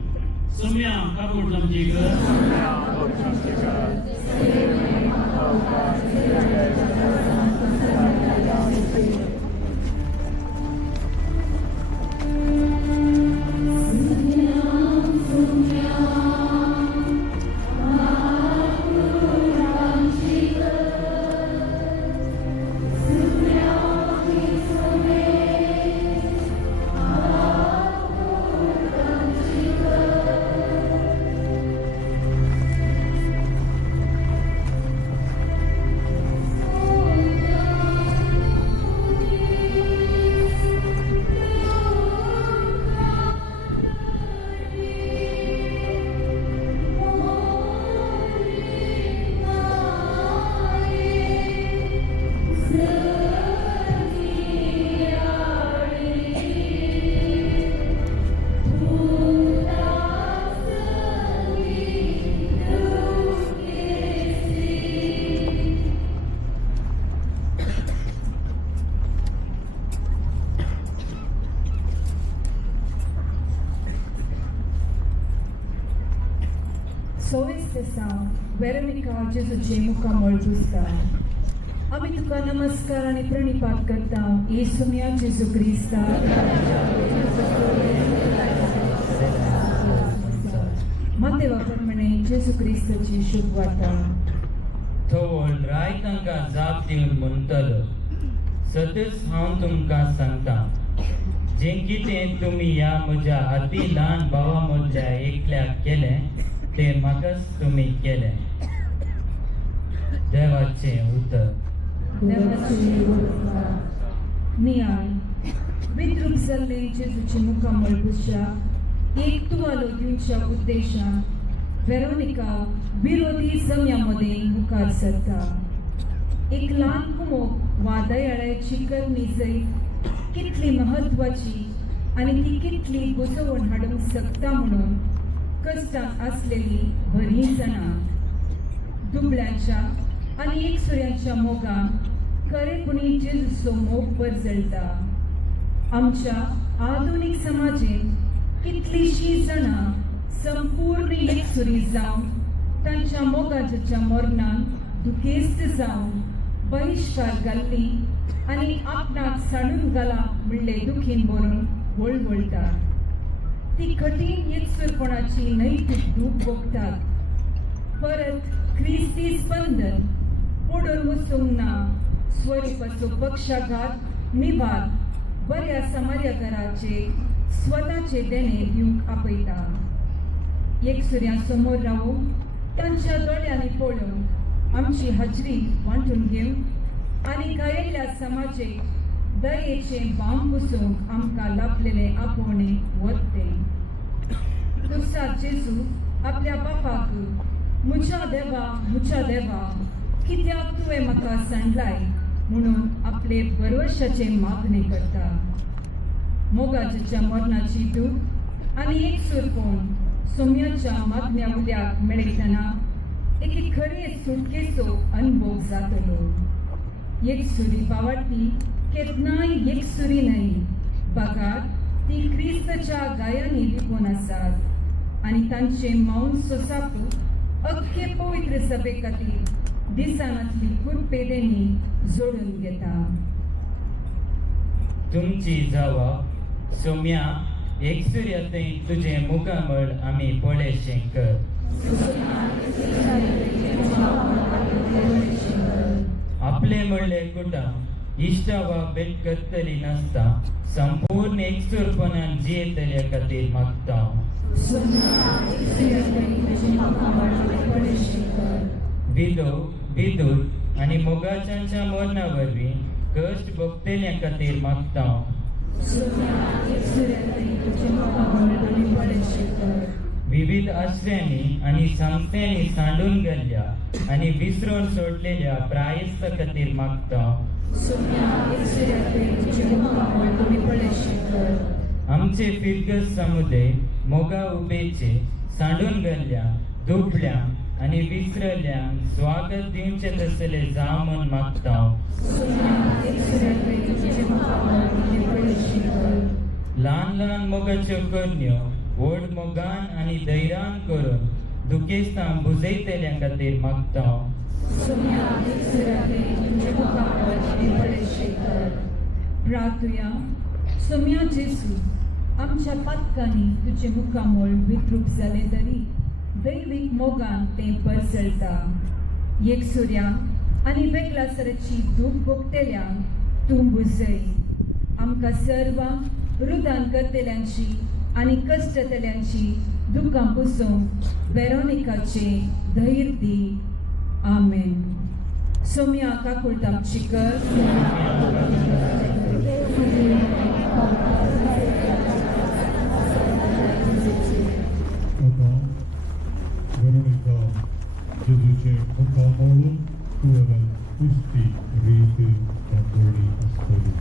सोम्या काकूट आमची Soumya दिसा वेरोनिका जेजूचे मुखामळ पुजता. आमी तुका नमस्कार आनी प्रणिपात करता येसुमिया जेजू क्रिस्ता. मातेवा प्रमाणे जेजू क्रिस्ताची शुभ वार्ता. तो व्हडराय तांकां जाप दिवन म्हणटलो, सतच हांव तुमकां सांगता, जें कितें तुमी ह्या म्हज्या अती ल्हान भावा मदल्या एकल्याक केलें तें म्हाकाच तुमी केलें. देवाचें उतर. नियाळ विद्रूप जाल्ले जेजूची मुखामळ पुजच्या एक तुवालो दिवच्या उद्देशान वेरोनिका विरोधी जम्यामध्ये मुखार सरता. एक ल्हान कुमोक वा दयाळ्याची करणी जैत कितली म्हत्वाची आनी ती कितली बुजवण हाडूंक शकता म्हणून कश्टांत आसलेली बरीं जाणां दुबळ्यांच्या आनी एकसुऱ्यांच्या मोगान खरेपणी जेजूचो मोग बरजळटा. आमच्या आधुनीक समाजीन कितलीशीं जाणां संपूर्ण एकसुरी जावन तांच्या मोगाच्या मरणान दुखेस्त जावन बहिश्कार घाल्ली आनी आपणाक साडून घाला म्हणले दुखीन बरोवन वळवळटा. ती कठीण एकसुरपणाची नैतीक दूख भोगतात. परत ख्रिस्ती स्पंदन पुढून वचूंक ना. स्वरूपाचो पक्षाघात निभार बऱ्या समार्याकाराचे स्वताचे देणे दिवंक आपयता. एकसुऱ्यां समोर रावून तांच्या दोळ्यांनी पळोवन आमची हाजरी वांटून घेवंक आनी गायल्ल्या समाजीक दयेचें बाम पुसूंक आमकां लाभलेले आपोवणे वते. तुसा जेजू आपल्या बापाक, म्हज्या देवा कित्याक तुवें म्हाका सांडलाय म्हणून आपले भरवशाचे मागणे करता. मोगाच्या मरणाची दूख आनी एकसुरपण सोम्याच्या मागण्या उद्याक मेळयतना एक खरे सुटकेचो अनुभव जातलो. एकसुरी पावटी केन्नाय एकसुरी न्हय. बगार ती क्रिस्ताच्या गायांनी लिपोवन आसात आनी तांचे मौन सोसापू अख्खे पवित्र सभे खातीर दिसांतली कुरपेदेनी जोडून घेता. तुमची जबाब सोम्या एकसुर्यातय तुझे मुखामळ आमी पळयशें कर. आपले म्हणले कुटाम इश्टा वा भेट करतली नासता संपूर्ण एकसुरपणान जियेतल्या खातीर मागता. विदूर आनी मोगाच्या मरणा वरवीं कश्ट भोगतेल्या खातीर मागता. विविध आश्रयांनी आनी संस्थांनी सांडून गेल्ल्या आनी विसरून सोडलेल्या प्रायस्ता खातीर मागता. आमचे फिरगस समुदाय मोगा उबेचे सांडून गेल्ल्या दुबळ्या आनी विसरल्यांक स्वागत दिवचे तसले जाव म्हूण मागता. ल्हान ल्हान मोगाच्यो करण्यो व्हड मोगान आनी धैर्यान करून दुखेस्तां बुजयतल्या खातीर मागता. प्रार्थुया सोम्या जेजू आमच्या पातकांनी तुझे मुखामळ विद्रूप जाले तरी दैवीक मोगान तें बरजळटा. एकसुऱ्या आनी वेगळासराची दूख भोगतेल्यांक तूं बुजय. आमकां सर्वांक रुदान करतेल्यांची आनी कश्टतेल्यांची दुखां पुसूंक वेरोनिकाचे धैर्य दी. आमेन. सोम्या काकूळट आमची कर. वेरोनिका जेजूचे मुखामळ तुवें पुस्ती रीत दाखोवली आसतली.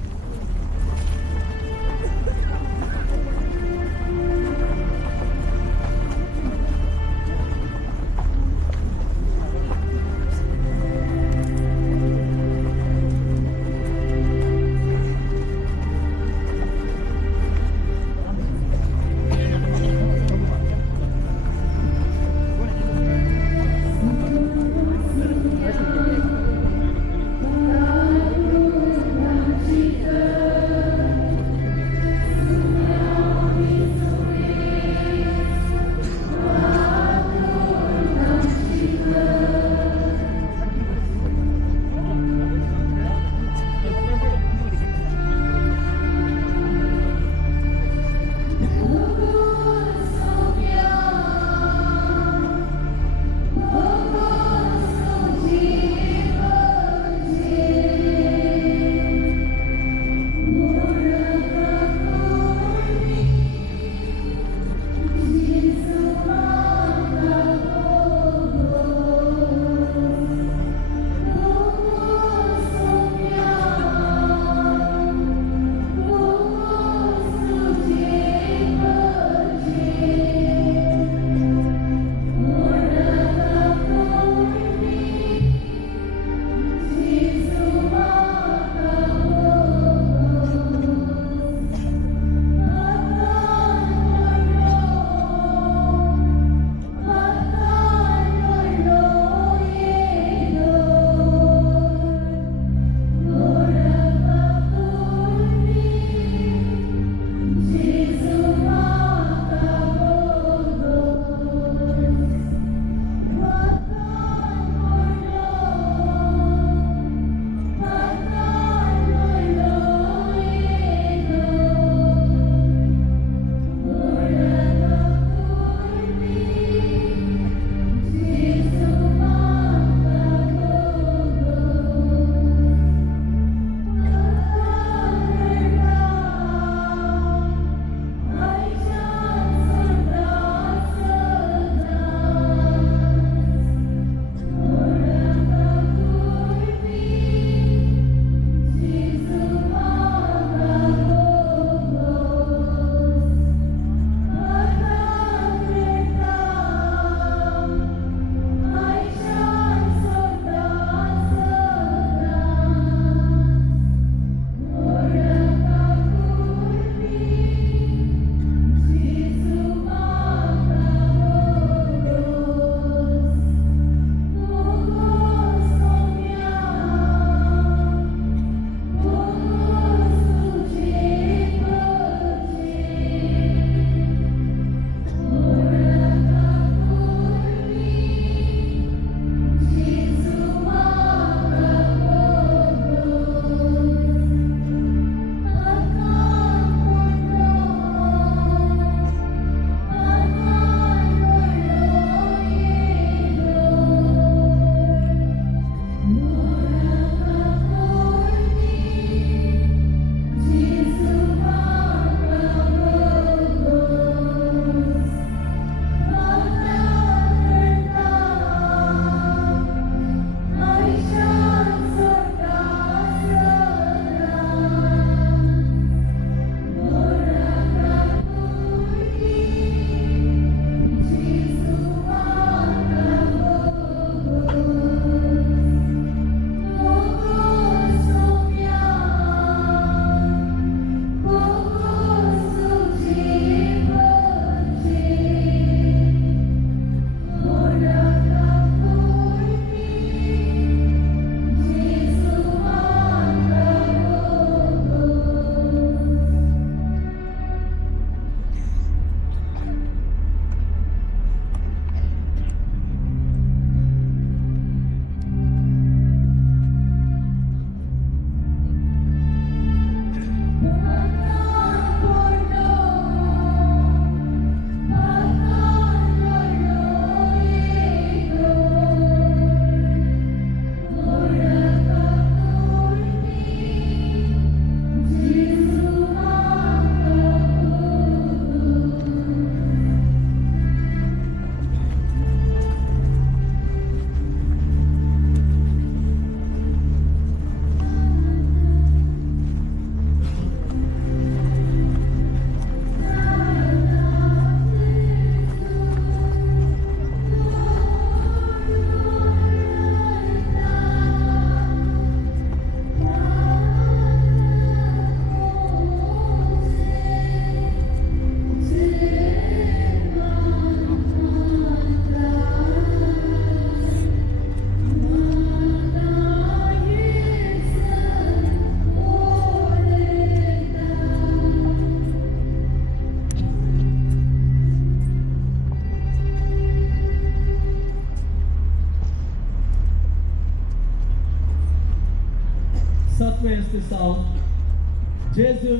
क्रिस्त साव जेजू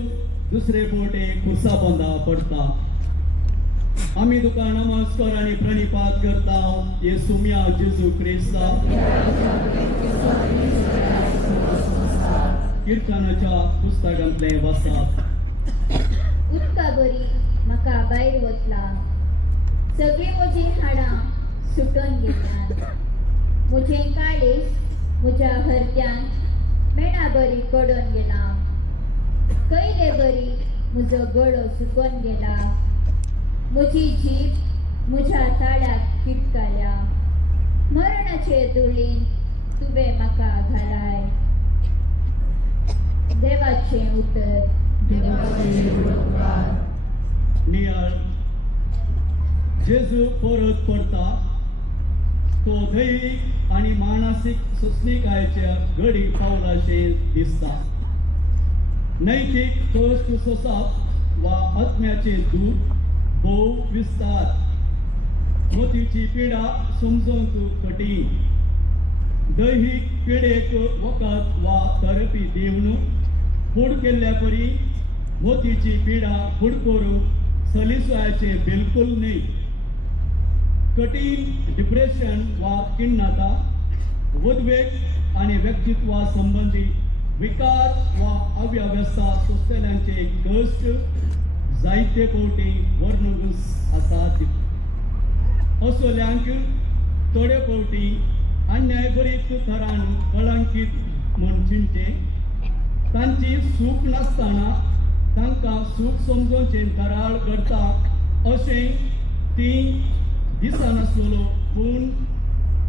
दुसरे फावटे खुर्सा बंदा पडटा आमी तुका नमस्कार आनी प्रणिपात करता येसू मिया जेजू क्रिस्ता किर्तनाच्या पुस्तकांतले वाचतात उदका बरी म्हाका भायर वतला सगळी म्हजी हाडां सुटून गेल्यात म्हजें काळीज म्हज्या हरत्यान मेणा बरी पडून गेला कैले बरी म्हजो गळो सुकून गेला म्हजी जीब म्हज्या ताळ्याक किटकाल्या मरणाचे धुळीन तुवें म्हाका घालाय देवाचें उतर नियाळ जेजू परत पडटा तो दैवीक आनी मानसीक सुस्निकायेच्या घडी पावलाशें दिसता नैतीक कश्ट सोंसप वा आत्म्याचे दूख भोव विस्तार मोतीची पिडा समजूंक कठीण दैहीक पिडेक वखद वा थेरपी दिवन फूड केल्ल्या परी मोतीची पिडा फूड करूंक सलिसायचे बिलकुल न्ही कठीण डिप्रेशन वा खिन्नता उद्वेग आनी व्यक्तित्वा संबंधी विकार वा अव्यवस्था सोंसतल्यांचे कश्ट जायते फावटी वर्णूस आसात असोल्यांक थोडे फावटी अन्यायभरीत थरान कळंकीत म्हूण चिंतचे तांची सूख नासतना तांकां सूख समजोवचें थराळ करता अशें ती दिसनासलो पूण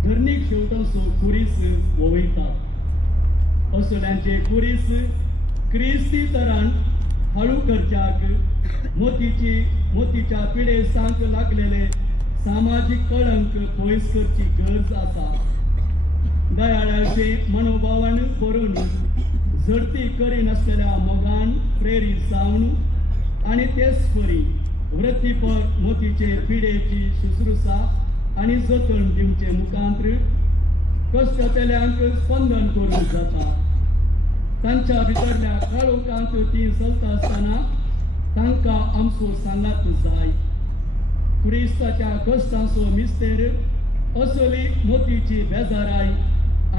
धरणीक शेवटसो कुरीस वोवयतात असोल्यांचे कुरीस क्रिस्ती तरान हळू करच्याक मोतीच्या पिडे सांक लागलेले सामाजीक कळंक पयस करची गरज आसा दयाळाचे मनोभावान भरून झडती करिनासलेल्या मोगान प्रेरीत जावन आनी तेच परी वृत्तीपर मोतीचे पिडेची शुश्रूषा आनी जतन दिवचे मुखांत्र कश्टतल्यांक स्पंदन करूंक जाता तांच्या भितरल्या काळोखांत ती चलता आसतना तांकां आमचो सांगात जाय क्रिस्ताच्या कश्टांचो मिस्तेर असली मोतीची बेजाराय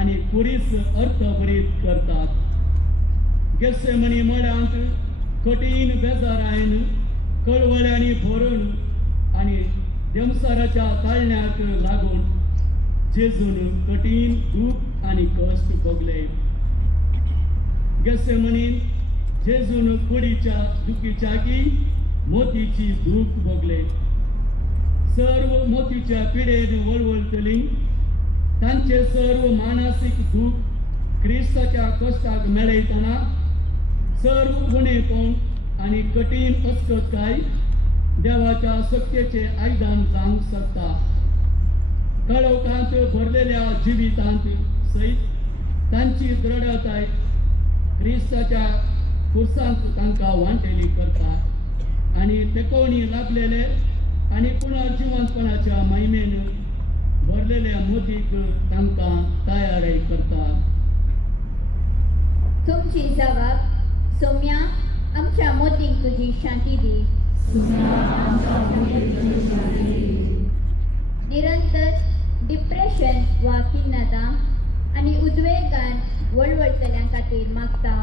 आनी कुरीस अर्थ भरीत करतात गेसेमनी मळ्यांत कठीण बेजारायन कळवळ्यांनी भरून आनी देमसाराच्या ताळण्याक लागून जेजून कठीण दूख आनी कश्ट भोगले गेसेमनीन जेजून कुडीच्या दुखीच्याकी मोतीची दूख भोगले सर्व मोतीच्या पिडेन वळवळटली तांचे सर्व मानसीक दूख क्रिस्ताच्या कश्टाक मेळयतना सर्व उणेपण आनी कठीण अस्कतकाय देवाच्या सत्तेचे आयदान जावंक शकता काळोखांत भरलेल्या जिवितांत सयत तांची दृढताय क्रिस्ताच्या खुर्सांत तांकां वांटेली करता आनी तेकोवणी लाभलेले आनी पुनर्जिवंतपणाच्या महिमेन भरलेल्या मोतीक तांकां तयारी करता तुमची जबाब सौम्या आमच्या मोतीक तुजी शांती दी निरंतर डिप्रेशन वा खिन्नता आनी उद्वेगान वळवळटल्यां खातीर मागता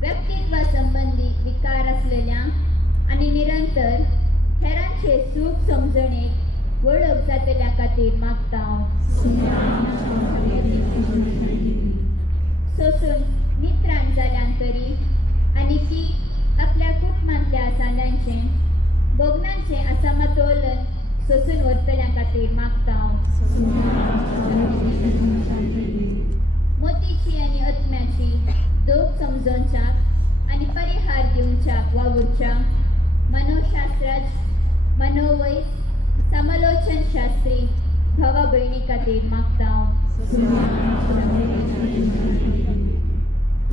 व्यक्तित्व संबंधी विकार असलेल्या आनी निरंतर हेरांचे सूख समजणेक वळख जातल्या खातीर मागता सोसून नित्राण जाल्यान तरी आनी ती आपल्या कुटुंबांतल्या सांड्यांचे भोगनांचे असमतोलन सोसून व्हरतल्या खातीर मागता मोतीची आनी आत्म्याची दोग समजोवच्याक आनी परिहार दिवच्याक वावुरच्या मनोशास्त्रज मनोवैद समालोचन शास्त्री भावा भयणी खातीर मागता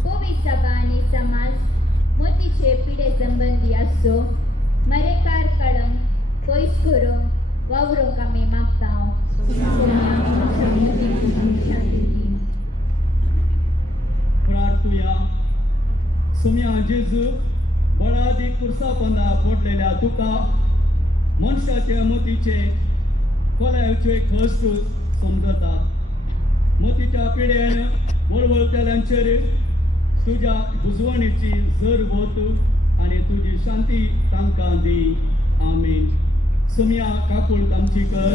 कोवी सभा आनी समाज मोतीचे पिडे संबंधी आसो मरेकार काडूंक पयस करूंक वावरूंक आमी मागता सोम्या जेजू बळादी कुर्सा पंदा पडलेल्या तुका मनशाच्या मतीचे कोल्याचे कश्ट समजतात मतीच्या पिड्यान वळवळतेल्यांचेर तुझ्या बुजवणीची झर वत आणि तुझी शांती तांकां दी आमीन. सोम्या काकूळ तामचीकर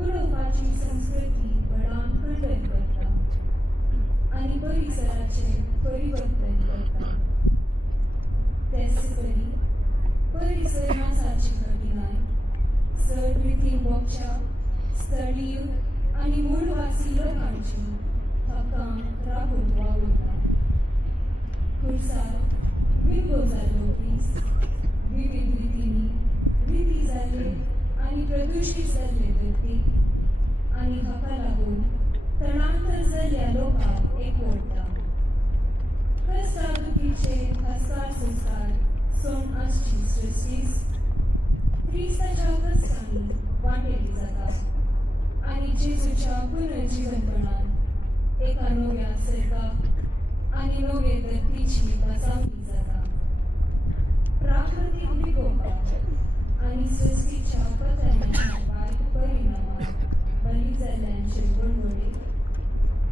उलोवपाची संस्कृती बळावन खंडन करता आनी परिसराचे परिवर्तन करता. तेच परी परिसर नासाची कठीणाय चड रितीन मोक्षा स्थळीय आनी मूळवासी लोकांची हक्कांक राखून वावुरता. खुर्सार विंगो जाल्लो क्रिस्त विविध रितींनी रिती जाल्ले आनी प्रदूषीत जाल्ले धरतीक आनी हाका लागून तणांतर जाल्ल्या लोकांक एकवटता. कश्टादुखीचे हस्कार संस्कार सोम आसची सृश्टीस क्रिस्ताच्या कश्टांनी वांटेली जाता आनी जेजूच्या पुनर्जीवनपणान एका नव्या सर्गाक आनी नवे धरतीची बचावणी जाता. प्राकृतीक विकोपाक आनी सृश्टीच्या पतनाच्या वायट परिणामाक बळी जाल्ल्यांचे वळवळे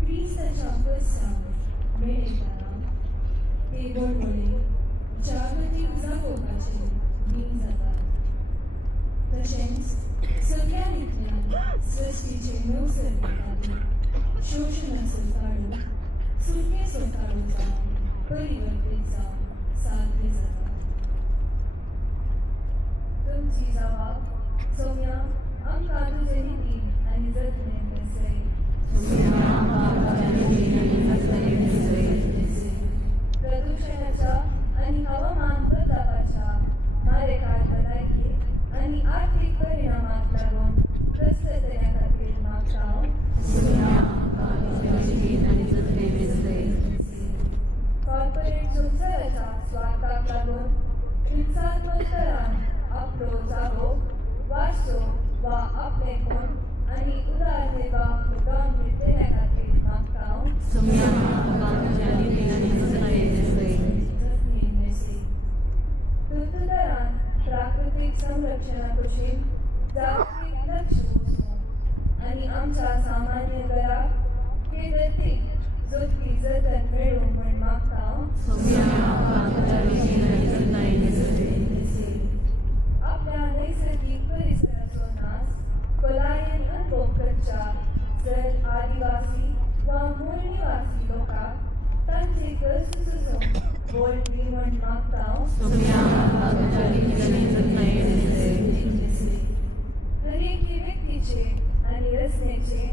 क्रिस्ताच्या कश्टांक मेळयतना ते वळवळे जागतीक जागोवपाचे दिन जातात. तशेंच सगळ्यांतल्यान सृश्टीचे नवसर्गिकांनी शोशणाचो काडून सुटकेचो काडून जावन परिवर्तीत जावन सारके जाता. तुमची जबाब सौम्या आमकां तुजे रितीन आनी जतनेन दिसय. प्रदूषणाच्या आनी हवामान बदलावाच्या मारेकार भलायकी आनी आर्थिक परिणामाक लागून त्रस्त जाल्ल्या खातीर मागता हांव. कॉर्पोरेट संवसाराच्या स्वार्थाक लागून हिंसात्मक तरान आपलो जागो वारसो वा आपलेपण आनी उदारनिर्वाह फुटावन घेतलेल्या खातीर मागता हांव. तुर्तुदरान प्राकृतीक संरक्षणा कुशीन जागतीक लक्ष वचून आनी आमच्या सामान्य घराक हे धरतीक जोडपी जतन मेळोवंक म्हण मागता हांव. आपल्या नैसर्गिक परिसराचो नाश खोलायेन अनुभव करच्या जर आदिवासी वा मूळ निवासी लोकांक तांचे गरज सुचोवंक बोलपी म्हण मागता हांव. दरेकी व्यक्तीचे आनी रचनेचे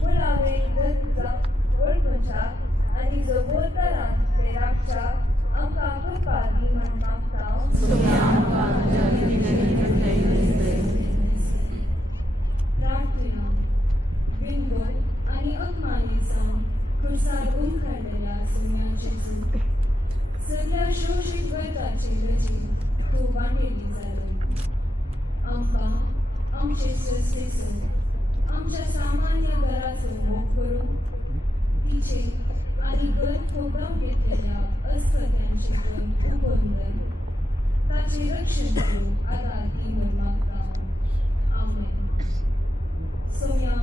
मुळावे गरजांक वळखुच्या आनी जगोरतरान ते राखच्याक आमकां कृपा दी म्हण मागता हांव. प्रार्थना विंगो आनी अपमानीत जावन खुर्सार उमखडलेल्या सौम्याचे चूक सगळ्या शोषीत वर्गाचे रचीन तूं वांटेली जालो. आमकां आमचे सृश्टीचो आमच्या सामान्य घराचो मोग करून तिचे आनी घर फोगावन घेतलेल्या अस्पत्यांचे घर उबोवन दवर. ताचे रक्षण करूंक आदार दी म्हण मागता हांव. आमेन. सौम्या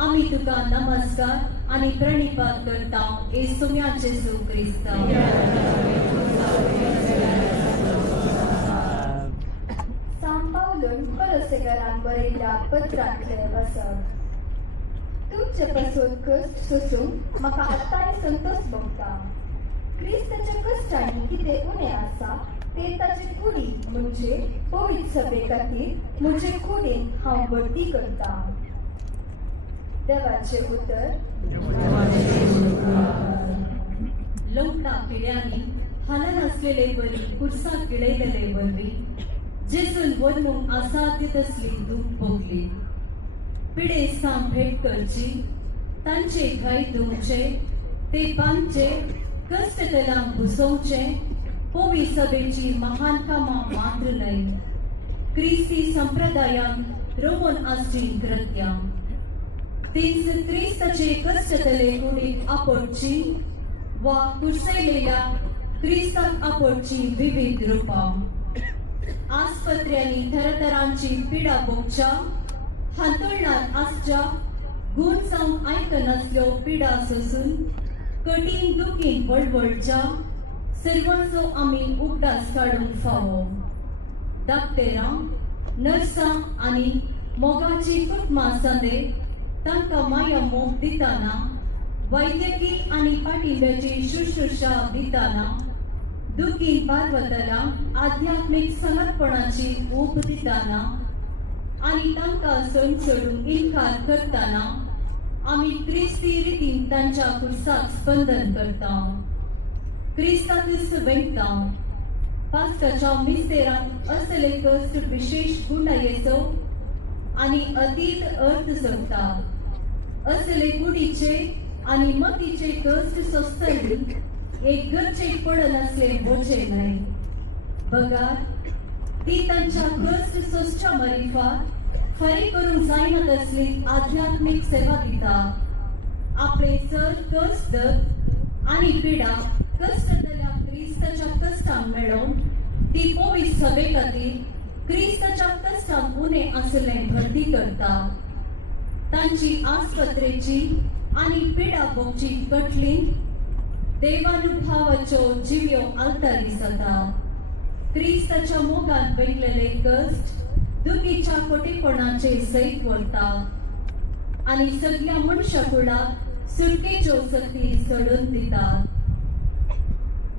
आमी तुका नमस्कार आनी प्रणिपात करता येसुम्या जेजू क्रिस्ता. सांत पावलोन कोलोसेकरांक बरयल्ल्या पत्रांतले वचप. तुमचे पासून कश्ट सोसूंक म्हाका आतांय संतोष भोगता. क्रिस्ताच्या कश्टांनी कितें उणें आसा ते ताचे कुडींत म्हणजे पवित्र सभे खातीर म्हजे कुडींत हांव भरती करता. देवाचे उतर. लवटा पिड्यांनी हालान असलेले बरी कुर्साक किडयलेले वरवीं जेजून वर्णूंक असाध्य तसली दूख भोगली. पिडेस्तां भेट करची, तांचे घाई धुवचे, ते बांदचे, कश्टदलांक बुसोवचे, पोवी सभेची महान कामां मात्र न्हय, क्रिस्ती संप्रदायांत रोवन आसची कृत्यां. तीच क्रिस्ताचे कश्टदले कुडीक आपडची वा कुर्सयलेल्या क्रिस्ताक आपडची विविध रुपां. आस्पत्र्यांनी तरातरांची पिडा भोगच्या, हांतरणात आसच्या, गूण जावंक आयकनासल्यो पिडा सोसून कठीण दुखीन वळवळच्या सर्वांचो आमी उगडास काडूंक फावो. डाक्टरां, नर्सां आनी मोगाची कुटुंबां सांदे तांकां माया मोग दिताना, वैद्यकी आनी पाठिंब्याची शुश्रूषा दिताना, दुखीन पारवतलांक आध्यात्मीक समर्पणाची ऊब दिताना आनी तांकां सण सोडूंक इन्कार करताना आमी क्रिस्ती रितीन तांच्या कुर्साक स्पंदन करता. क्रिस्ताकूच वेंकता. पास्काच्या मिस्तेरांत असले कश्ट विशेष गुणायेचो आनी अतीत अर्थ जगता. असले कुडीचे आनी मतीचे कश्ट सोंसतली एक गरजेक पडनासले बोजे न्हय. बगार ती तांच्या कश्ट सोंसच्या मरिफात खरी करूंक जायना तसली आध्यात्मीक सेवा दिता. आपले चड कश्ट आनी पिडा कश्टदल्या क्रिस्ताच्या कश्टांक मेळोवन ती पोवीस सभे खातीर क्रिस्ताच्या कश्टांक उणें आसलें भरती करता. तांची आस्पत्रेची आनी पिडा भोगची कठलीन देवानुभावाच्यो जिव्यो आलतारी जाता. क्रिस्ताच्या मोगान वेगलेले कश्ट दुखीच्या कोटेपणाचे सैत व्हरता आनी सगळ्या मनशा कुळाक सुटकेच्यो सक्ती सोडून दितात.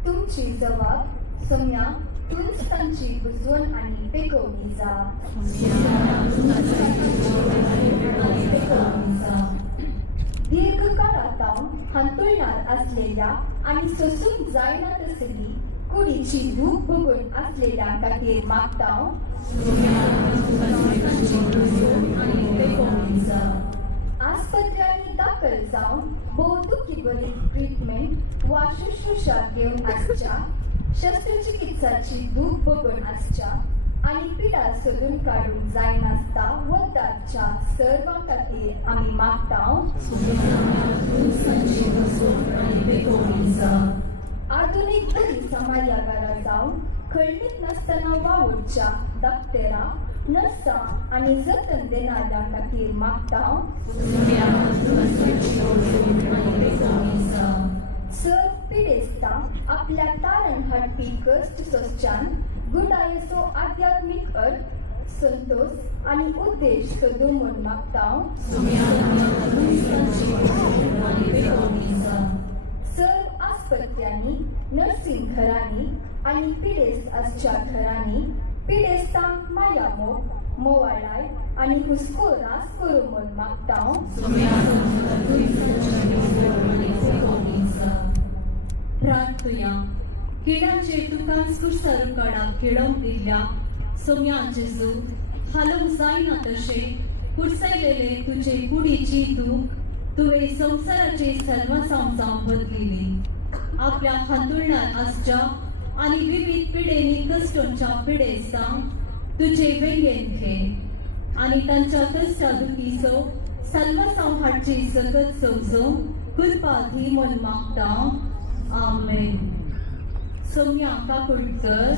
तुमची जबाब सोम्या तुंच तांची बुजवण आनी पेकोवणी जा. दीर्घ काळातावन हांतुरणार असलेल्या आनी सोसूंक जायना तसली कुडीची दूख भोगून असलेल्या खातीर मागता. आस्पत्र्यांनी दाखल जावन भोवदुखी बरी ट्रीटमेंट वा शुश्रूषा घेवन आसच्या, शस्त्रचिकित्साची दूख भोगून आसच्या आनी पिडा सोदून काडूंक जायनासता वताच्या सर्वां खातीर आमी मागता. आधुनीक बरी समाजागारा जावन खळणीत नासतना वावुरच्या डॉक्टरां, नर्सां आनी जतन देणाऱ्यां खातीर मागता. सर पिडेस्तां आपल्या तारण हाडपी कश्ट सोंसच्यान गुणायेचो आध्यात्मीक अर्थ, संतोष आनी उद्देश सोदूं म्हूण मागता. सर आस्पत्र्यांनी, नर्सिंग घरांनी आनी पिडेस्त आसच्या घरांनी पिडेस्तांक माया मोग, मोवाळाय आनी हुस्को रास करूं म्हूण मागता. प्रार्थया किडांचे तुकांच कुस्तारू काडाक किडोवंक दिल्ल्या सोम्या जेजू हालोवंक जायना तशें कुडसयलेले तुजे कुडीची दूख तुवें संवसाराचे सर्वसांव जावन बदलिली. आपल्या हांतुरणार आसच्या आनी विविध पिडेनी कश्टांच्या पिडेस्तांक तुजे वेंगेन घे आनी तांच्या कश्टा दुखीचो सर्वसांव हाडची सकत समजूंक कृपा दी म्हूण मागता. आमेन. सोम्या काकुळकर.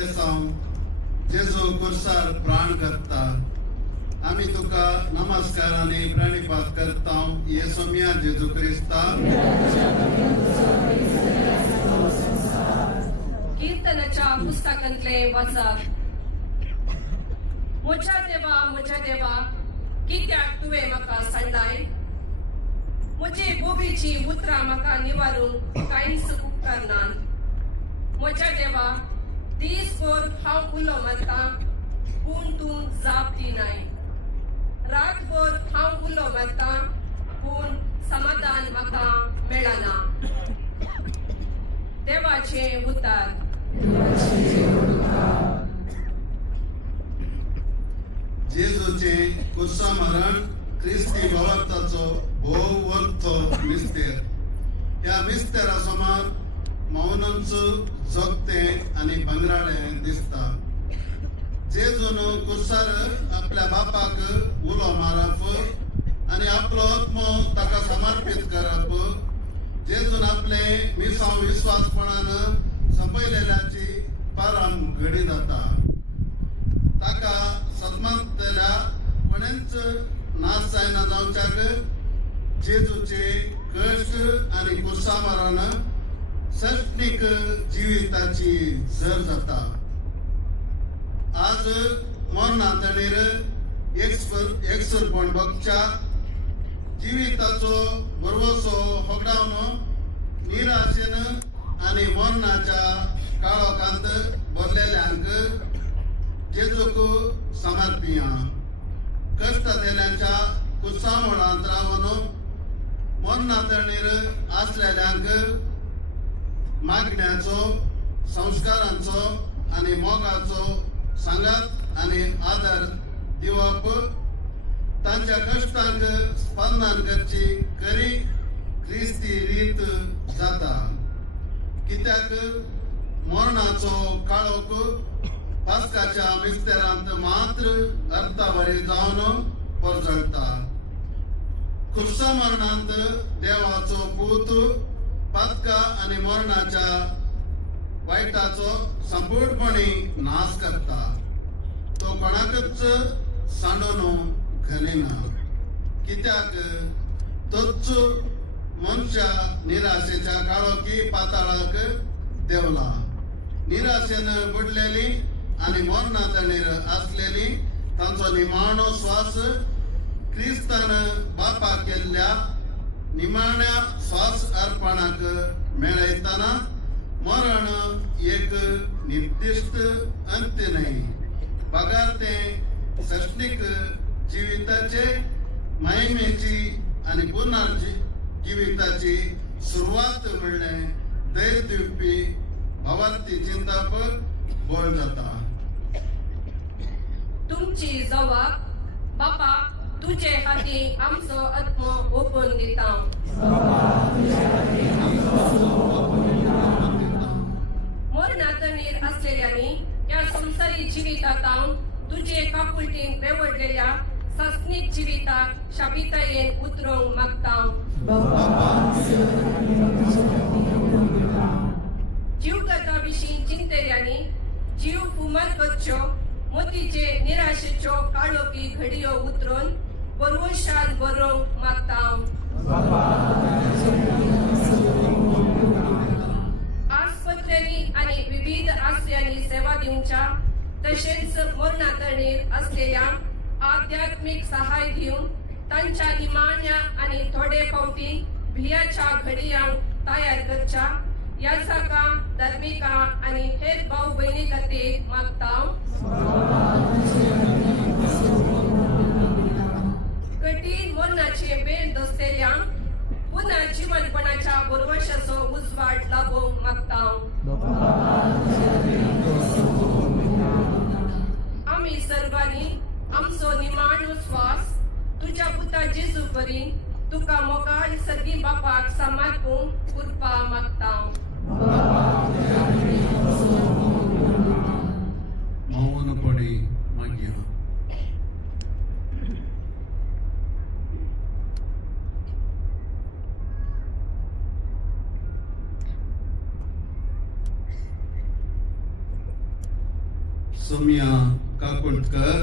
दिसते सावन जेजू कुर्सार प्राण करता आम्ही तुका नमस्कार आणि प्रणिपात करता येसू मिया जेजू क्रिस्ता कीर्तनाच्या पुस्तकांतले वाचप म्हज्या देवा कित्याक तुवें म्हाका सांडलाय म्हजे बोबीची उतरां म्हाका निवारूंक कांयच उपकारनात म्हज्या देवा दिसभर हांव उलो मारतां पूण तूं जाप दिनाय रातभर हांव उलो मारतां पूण समाधान म्हाका मेळना देवाचें उतर जेजूचे कुर्सा मरण क्रिस्ती भावार्थाचो भोव व्हडलो मिस्तेर ह्या मिस्तेरा समोर मौनच जोगते आणि भंगराळे दिसता जेजून कुर्सार आपल्या बापाक उलो मारप आणि आपलो आत्मो ताका समर्पित करप जेजून आपले विश्वासपणान संपयलेल्याची पारम घडी जाता ताका सदमतल्या कोणेच नाश जायना जावच्याक जेजूचे कश्ट आणि कुर्सा मरण सैनिक जिविताची झर जाता आज मरणातणीर एकसरपण बगच्या जिविताचो बरवसो होगडावन निराशेन आणि मरणाच्या काळोखांत भरलेल्यांक जेजूक समर्पिया कष्ट देण्याच्या कुसामळांत रावन मरणातणीर आसलेल्यांक मागण्याचो संस्कारांचो आणि मोगाचो सांगात आणि आदर दिवप तांच्या कश्टांक स्पंदन करची खरी क्रिस्ती रीत जाता कित्याक मरणाचो काळोख पास्काच्या मिस्तेरांत मात्र अर्थावरी जावन परजळटा खुर्सा मरणांत देवाचो पूत पातका आणि मरणाच्या वायटाचो संपूर्णपणे नाश करता तो कोणाकच सांडून घालिना कित्याक तोच मनशा निराशेच्या काळोखी पाताळाक देवला निराशेन बुडलेली आणि मरणातणीर आसलेली तांचो निमाणो श्वास क्रिस्तान बापा केल्ल्या निमाण्या श्वास अर्पणाक मेळयतना मरण एक निर्दिष्ट अंत नाही पगार ते सैनिक जिविताचे महिमेची आणि पुनर्जीविताची सुरुवात म्हणणे धैर्य दिवपी भावार्थी चिंतापक बोल जाता तुमची जबाब बापा तुझे हाती आमचो आत्मो ओपून दिता मरणातणीर असलेल्यांनी या संसारी जिवितांत तुझे काकुळटीन रेवडलेल्या सस्निक जिविताक शापितायेन उतरूंक मागता जीवगता विशीं चिंतेल्यांनी जीव फुमत वच्चो मोतीचे निराशेच्यो काळोखी घडयो उतरून परवशान बरोवंक मागता आस्पत्र्यांनी आणि विविध आश्रयांनी सेवा दिवच्या तशेंच मरणातणीर असलेल्या आध्यात्मिक सहाय दिवन तांच्या निमाण्या आणि थोडे फावटी भियाच्या घडयांक तयार करच्या याचा काम धार्मिका आणि हेर भाऊ बहिणी खातीर मागता कठीण मरणाचे बेड दसलेल्यांक पुन्हा जीवनपणाच्या बरवशाचो उजवाड लाभोवंक मागता आमी सर्वांनी आमचो निमाणो श्वास तुझ्या पुता जेजू करीन तुका मोगाळ सर्गी बापाक समर्पूंक कृपा मागता मौनपणे मागया सोमिया काकुटकर,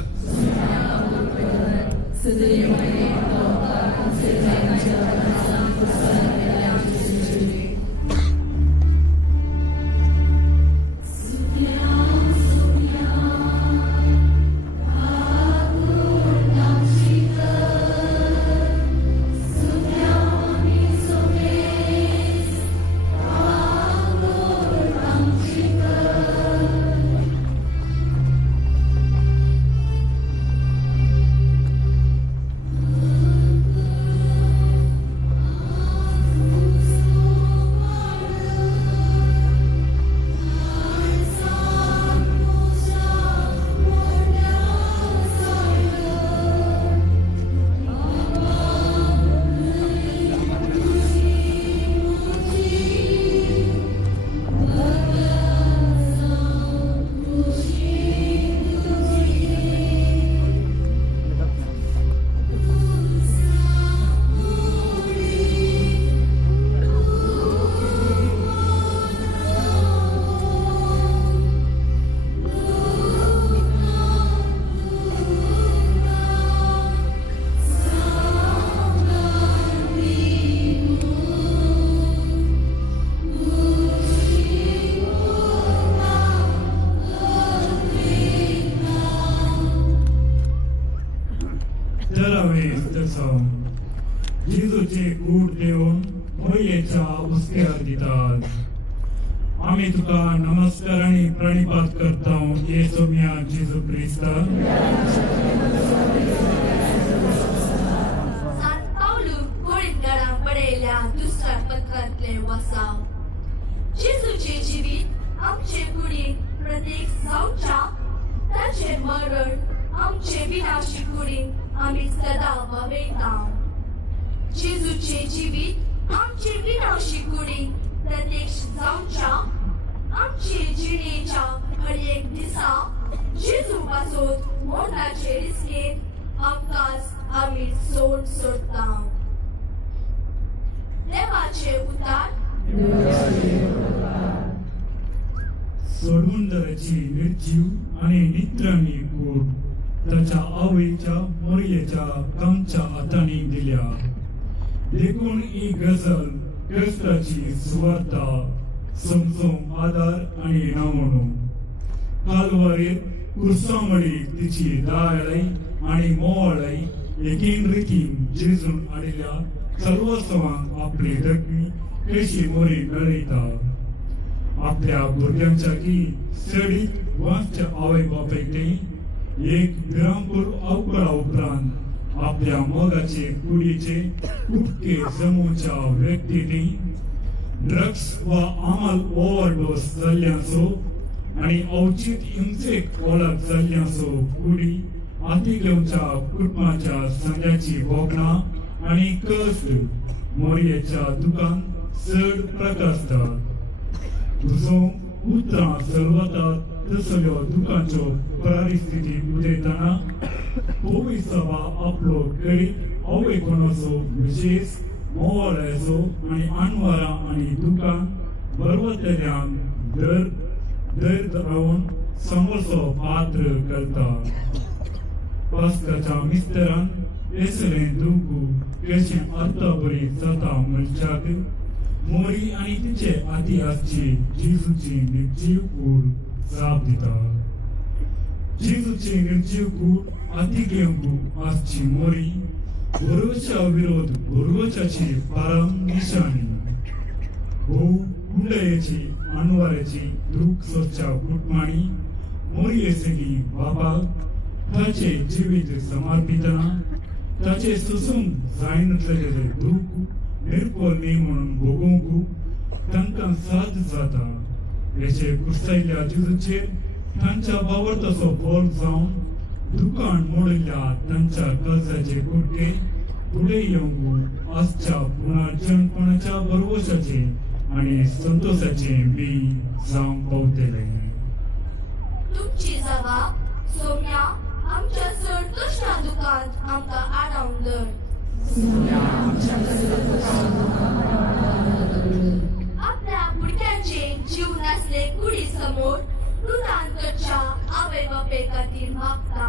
जेजूचे कूट देऊन मोरयेच्या उस्त्यार दितात. आम्ही तुका नमस्कार आणि प्रणिपात करता ये सोम्या जेजू क्रिस्ता. सांत पावलू कोळीतकारां बरयल्या दुसऱ्या पत्रांतले वसाव. जेजूचे जिवीत आमचे कुडींत प्रत्येक जावच्या, ताचे मरण आमचे विनाशी कुडींत आमी सदा ववेता. जेजूचे जिवीत आमचे विनाशी कुडींत प्रत्यक्ष जावच्या, आमचे जिणेच्या हर एक दिसा जेजू पासोत मोठाचे रिस्केत आमकांच आमी सोड सोडता. देवाचे उतार सोडवंदराची निर्जीव आणि नित्रणी कूट त्याच्या आवयच्या मोरयेच्या कामच्या हातांनी दिल्या. देखून ही गजल क्रिस्ताची सुवार्ता समजून आदार आणि नामणू. कालवारीत कुर्सामळीक तिची दाळाई आणि मोवाळाई एकेन रितीन जेजून आडिल्या सर्वस्वांक आपली जखमी कशी मोरी मेळयता. आपल्या भुरग्यांच्या की सडीत वांसच्या आवय बापायक एक विरामपूर अवकाळा उपरांत आपल्या मोगाचे कुडीचे कुटके जमोवच्या व्यक्तींनी ड्रग्स वा आमाल ओव्हरडोस जाल्ल्याचो आणि अवचित हिंसेक वळख जाल्ल्याचो कुडी हाती घेवच्या कुटुंबाच्या संघाची भोगणां आणि कश्ट मोरयेच्या दुकान चड प्रकाशतात. तुजो उतरां चलवतात तसल्यो दुकांच्यो परिस्थिती उदयतना पोवी सभा आपलो गरीब आवय कोणाचो विशेष मोवाळ्याचो आणि आनवारां आणि दुकान बरवतल्यांक दर रावन समोरचो पात्र करता. पास्काच्या मिस्तरान पेसलें दुकू कशें अर्थबरी जाता मनशाक मोरी आणि तिचे इतिहासची जेजूची निर्जीव कूड जाप दिता. जेजूची निर्जीव कूड आती घेवंक आसची मोरी गोरवाच्या विरोध गोरवाच्याची परम निशाणी. भोव कुंडयेची आनवाऱ्याची दूख सोच्या कुटुंबांनी मोरयेसगी बापाक ताचे जिवीत समर्पितना ताचे सुसूंक जायनतलेले दूख निर्पोल न्ही म्हणून भोगूंक तांकां साथ जाता. हेचे कुस्तायल्या जेजूचेर तांच्या वावरताचो बोल जावन दुकान मोडल्या तांच्या कर्जाचे कुडके फुडें येवंक आसच्या पुनर्जन्मपणाच्या भरवशाचे आणि संतोषाचे बी जावंक पावतले. तुमची जबाब सोम्या आमच्या चड कश्टा दुकांत आमकां आडावन दर. आपल्या भुरग्यांचे जीव नासले कुडी समोर रुदान करच्या आवय बापायक मागता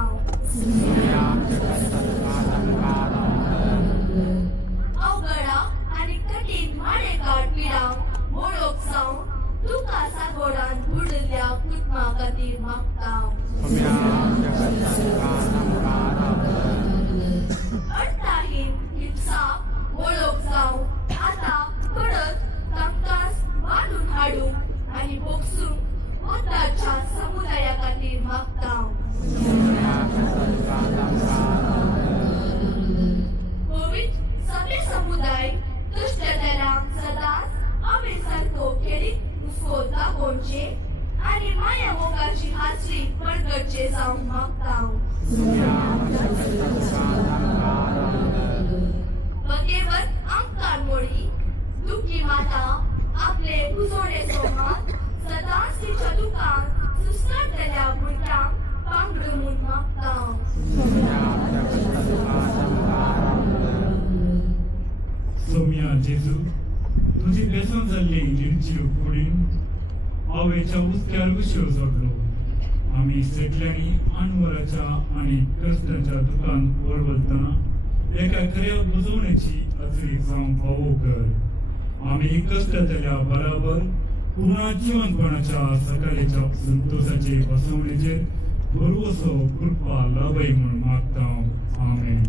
अवघडा आणि कठीण माणेकाट पिडा मोडोक जाऊन तुका सागोडान बुडल्या कुटुंबा खातीर मागता अर्थहीन हिंसा ओळख जाऊन आता परत तांकांच बांधून हाडून आणि बोगसून वताच्या समुदाया खातीर मागता कोविड सगळे समुदाय दुष्टतेरांक सदांच आमी सारको खेरीत हुस्को दाखोवचे आणि माया मोगाची हाजरी परगटचे जाऊन मागता बकेवर आमकां मोडी दुखी माता आपले उजोडे सोमात सदांच तिच्या दुकान सुस्तारलेल्या भुरग्यांक पांगडून मागता सौम्या जेजू तुझी बेसन जाल्ली निर्जीव कुडीन हांवेच्या उस्त्यार उश्यो जोडलो आमी सेटल्यांनी आनवराच्या आणि कश्टाच्या दुकान वळवतना एका खऱ्या बुजवण्याची अजरी जावं फावो कर आमी कश्टातल्या बराबर पुन्हा जिवंतपणाच्या सकाळीच्या संतोषाचे बसवणेचेर भरवसो कृपा लाभय म्हणून मागता आमेन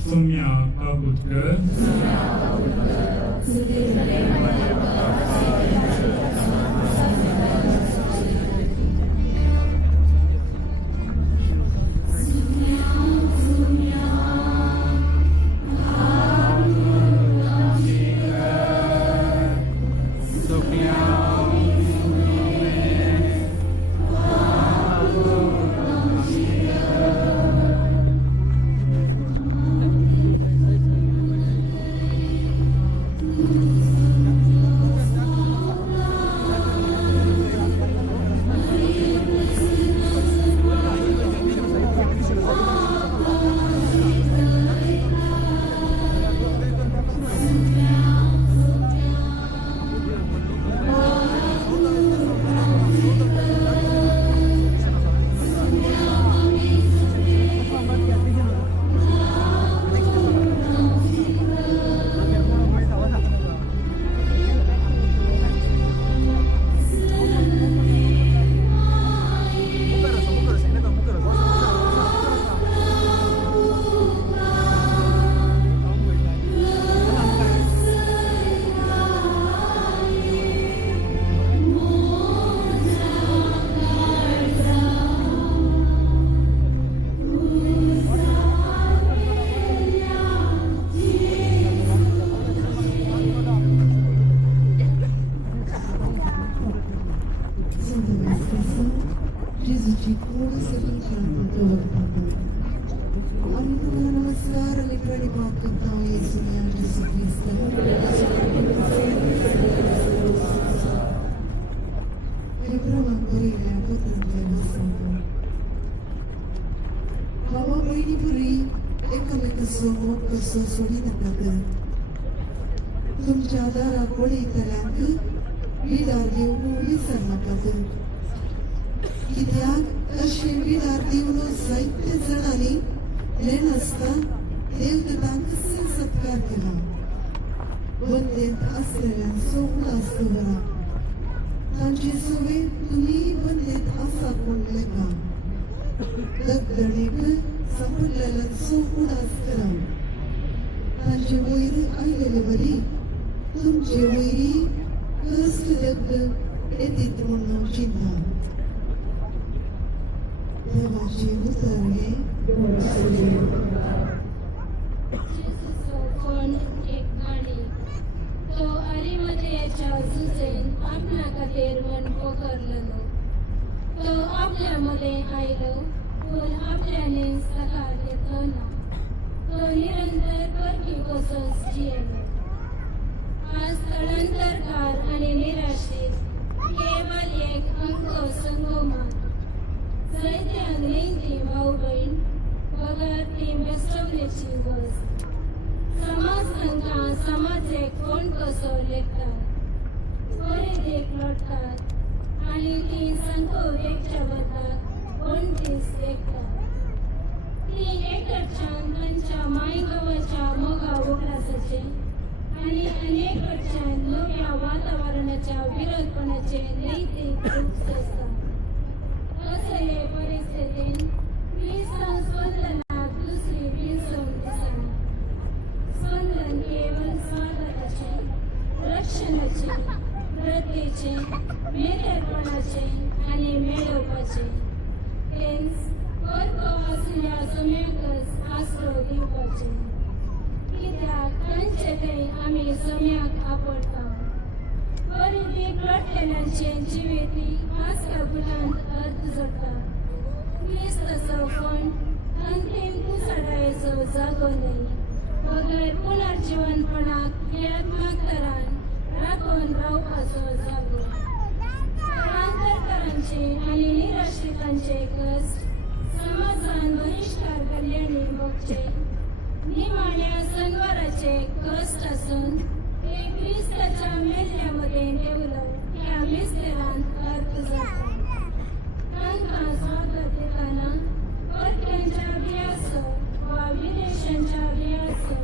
सौम्या काकुतकर तुमच्या दाराक पळयतल्यांक विडार दिवून विसरनाकात कित्याक अशें विडार दिवन जायत्या जाणांनी लेनासता देवदूतांक सत्कार केला बंदेंत आसलेल्यांचो उलास दवरा तांचे सवे तुमी बंदेंत आसात म्हूण लेखा दगदणेक सांपडलेल्यांचो उलास करा तांचे वयर आयलेले वरी तुमचे वयरी कश्ट दगद येतीत म्हूण चिंता देवाचे उतर हे एक गाणी तो अरिमथेयाच्या झुजेन आपल्या खातीर मन पोखरलेलो तो आपल्या मध्ये आयलो पूण आपल्याने सकाळ घेतलो ना तो निरंतर परकी कसोच जियेलो आज स्थळांतरकार आणि निराशीत केवळ एक अंग संगोमान जायत्यांक लेंगी भाऊ बहीण पगार ती बेस्टवलेची वस समाज तांकां समाजेक कोण कसो लेखतात बरे देख लोटतात आणि ती संतो वेगच्या बदलाक कोण दीस लेखतात त्रासाचे आणि अनेक कडच्यान नव्या वातावरणाच्या विरोधपणाचे नैतिक दुःख असतात. असले परिस्थितीत ख्रिस्तान स्पंदनाक दुसरी भिरसवण दिसना. स्पंदन केवळ स्वागताचे, रक्षणाचे, वृद्धीचे, मेहेरपणाचे आणि मेळोवपाचे. तेंच परतो आसल्या सम्याकच आसरो दिवपाचे. कित्याक तांचे थंय आमी सम्याक आपडटा. परितीक लोटलेल्यांचे जिविती पासका गुणांत अर्थ जोडटा. क्रिस्ताचो पण अंतीम कुसडायेचो जागो न्हय. बगर पुनर्जीवनपणाक क्रियात्मक तरान राखून रावपाचो जागो. स्थलांतरकारांचे आणि निराश्रितांचे कश्ट समाजान बहिष्कार केल्ल्यानी भोगचे. निमाण्या सणवाराचे कश्ट आसून ते क्रिस्ताच्या मेल्ल्यामध्ये देवलो ह्या विस्तारांत अर्थ जाता. तांकां स्वागत दिताना परक्यांच्या बियासो वा विदेशांच्या बियासो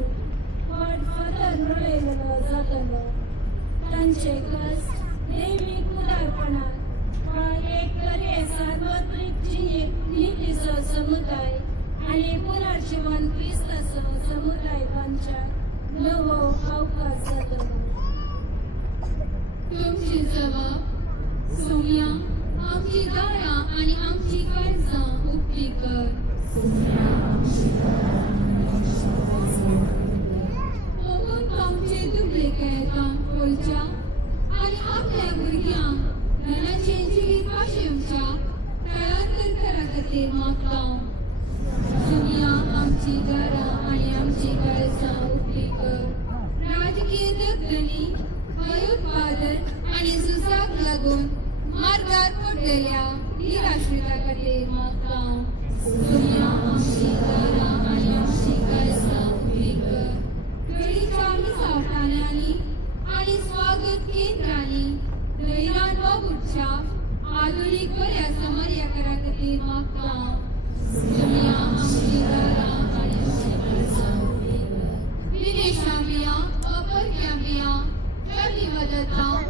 व्हड फातर रोळयलो जातलो. तांचे कश्ट दैवीक उदारपणाक वा एक तरे सार्वत्रिक नीतीचो समुदाय आणि पुनर्जीवन क्रिस्ताचो समुदाय बांदच्याक नवो अवकाश जातलो. तुमची जबाब सोम्या आमची दारां आणि आमची काळजां उक्ती कर. पळोवन आमचे दुबळे केळकां खोलच्या आणि आपल्या भुरग्यांक धनाचे जिवीत वाशेवच्या स्थलांतर करा खातीर मागतां. सोम्या आमची दारां आणि आमची काळजां उक्ती कर. राजकीय दगदली, भयोत्पादन आणि झुजाक लागून मार्गार पडलेल्या निराश्रिता खातीर मागतां. सोम्या आमची दारां आणि आमची काळजां उक्ती कर. वेळीच्या मिसावटांनी आणि स्वागत केंद्रांनी धैर्यान वावुरच्या आधुनिक बऱ्या समार्याकारा खातीर मागतां. सोम्या आमची दारां आणि आमची काळजां उक्ती कर. विदेशां बिया अपरक्या बिया विवादांतल्यान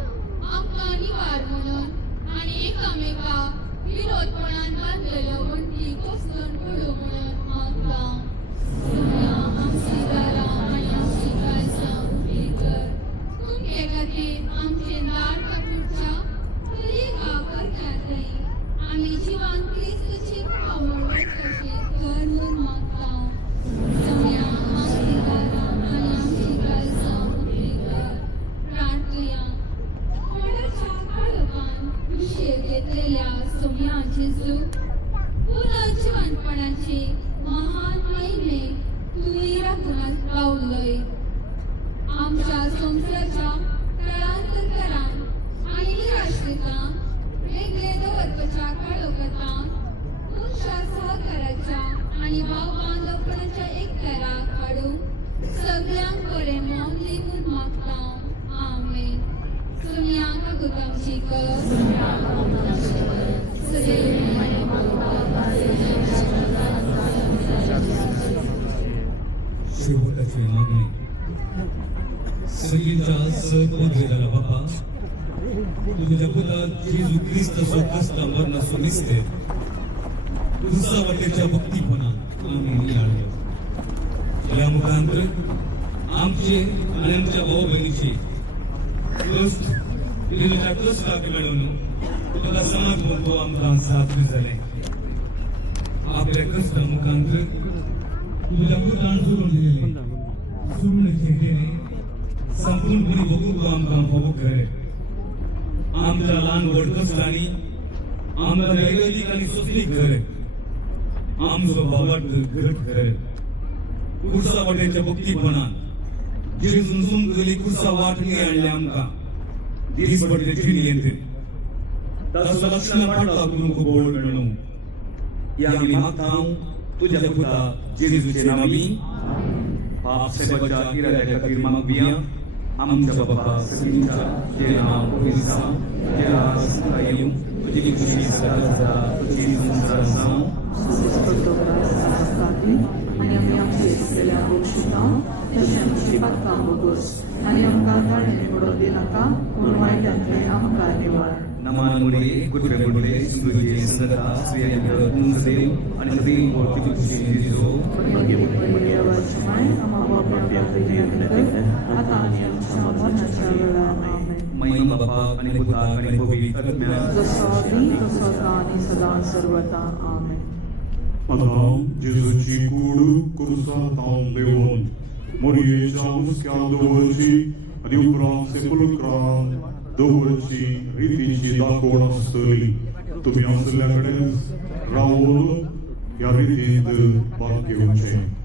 आमकां निवार म्हणून आणि एकामेका विरोधपणान बांदलेल्यो वण्टी कोसळून पडूं म्हणून मागतां. सोम्या आमची दारां आणि आमची काळजां उक्ती कर. तुमचे खातीर आमचे दार कापुरच्या तरेगाव करता थंय आमी जिवान क्रिस्ताची पावळ कशें कर म्हूण मागतां. सोम्या आमची दारां आणि आमची काळजां उक्ती कर. प्रार्थया कोणाच्या काळोखान उशीर घेतलेल्या सोम्या जेजू पुनर्जीवनपणाचे महान महिमेक तुमी राखून रावलय. आमच्या संसाराच्या स्थलांतरकारांक आणि निराश्रितांक वेगळे दवरपाच्या काळोखांत तुमच्या सहकाराच्या आणि भाव बांदवपणाच्या एकठाराक हाडून सगळ्यांक बरें मावली म्हूण मागतां. आमेन. सोम्यांक आमची कर. शेवटाची मागणी. संगीता सपदवेदाला बापा तुझ्या पुता जेजू क्रिस्ताचो कष्ट मरणाचो निस्तेर तुझा वाटेच्या भक्तीपणा आम्ही नियाळ्यो. या मुखांतर आमचे आणि आमच्या भाऊ बहिणीचे कष्ट देवाच्या कष्टाक मेळून तुला समाज म्हणतो आमकां साथ जाले. आपल्या कष्टा मुखांतर तुझ्या पुतान सोडून दिलेले सोडून घेतलेले संपूर्णपणे बघून तू आमकां फावो कर. आमच्या ल्हान व्हड कश्टांनी आमकां दैवलीक आनी सुस्तीक कर. आमचो भावार्थ घट कर. कुर्सा वाटेच्या भक्तीपणान जेजून सुमकली कुर्सा वाटणी हाडले आमकां दीस पडले जिणेंत ताचो लक्षण पाडपाक नको बोळ मेळूं. या आमी मागतां तुझ्या पुता जेजूचे नांवी. पाप सेवाच्या इराद्या खातीर मागबिया आमच्या बापा सगळींच्या जे नांव पवित्र जे राज येवं तुजी खुशी सदा सदा तुजी संसार जावं. आणि आमी आमचे केल्या गोष्टी तशें आमची पातकां बोगोस आनी आमकां गाडयेन पडोवं दिनाका पूण वायटांतले आमकां निवार. नमान मुडी गुडवे गुडले सुरुजे सदा स्वीय देव आणि सदैव मूर्ती तुझी जिजो आता आनी आमच्या मरणाच्या वेळार आमेन. महिमा बापा आणि पुता आणि पवित्र आत्म्या जसो आदी तसो आता आनी सदां सर्वदा आमेन. आतां जेजूची कूड कुर्सा तावन देऊन मोरयेच्या मुसक्यान दवरची आनी उपरांत सेपुलक्रान दवरची रितीची दाखोवण आसतली. तुम्ही आसल्या कडेन रावून ह्या रितींत भाग घेवचें.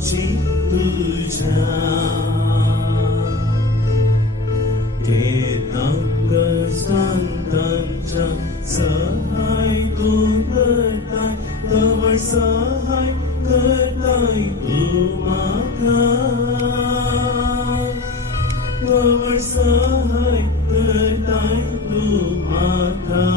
प्रेमाची तुझ्या ते नंग संतांच्या सहाय तू करताय तवळ सहाय करताय तू माका तवळ सहाय करताय तू माका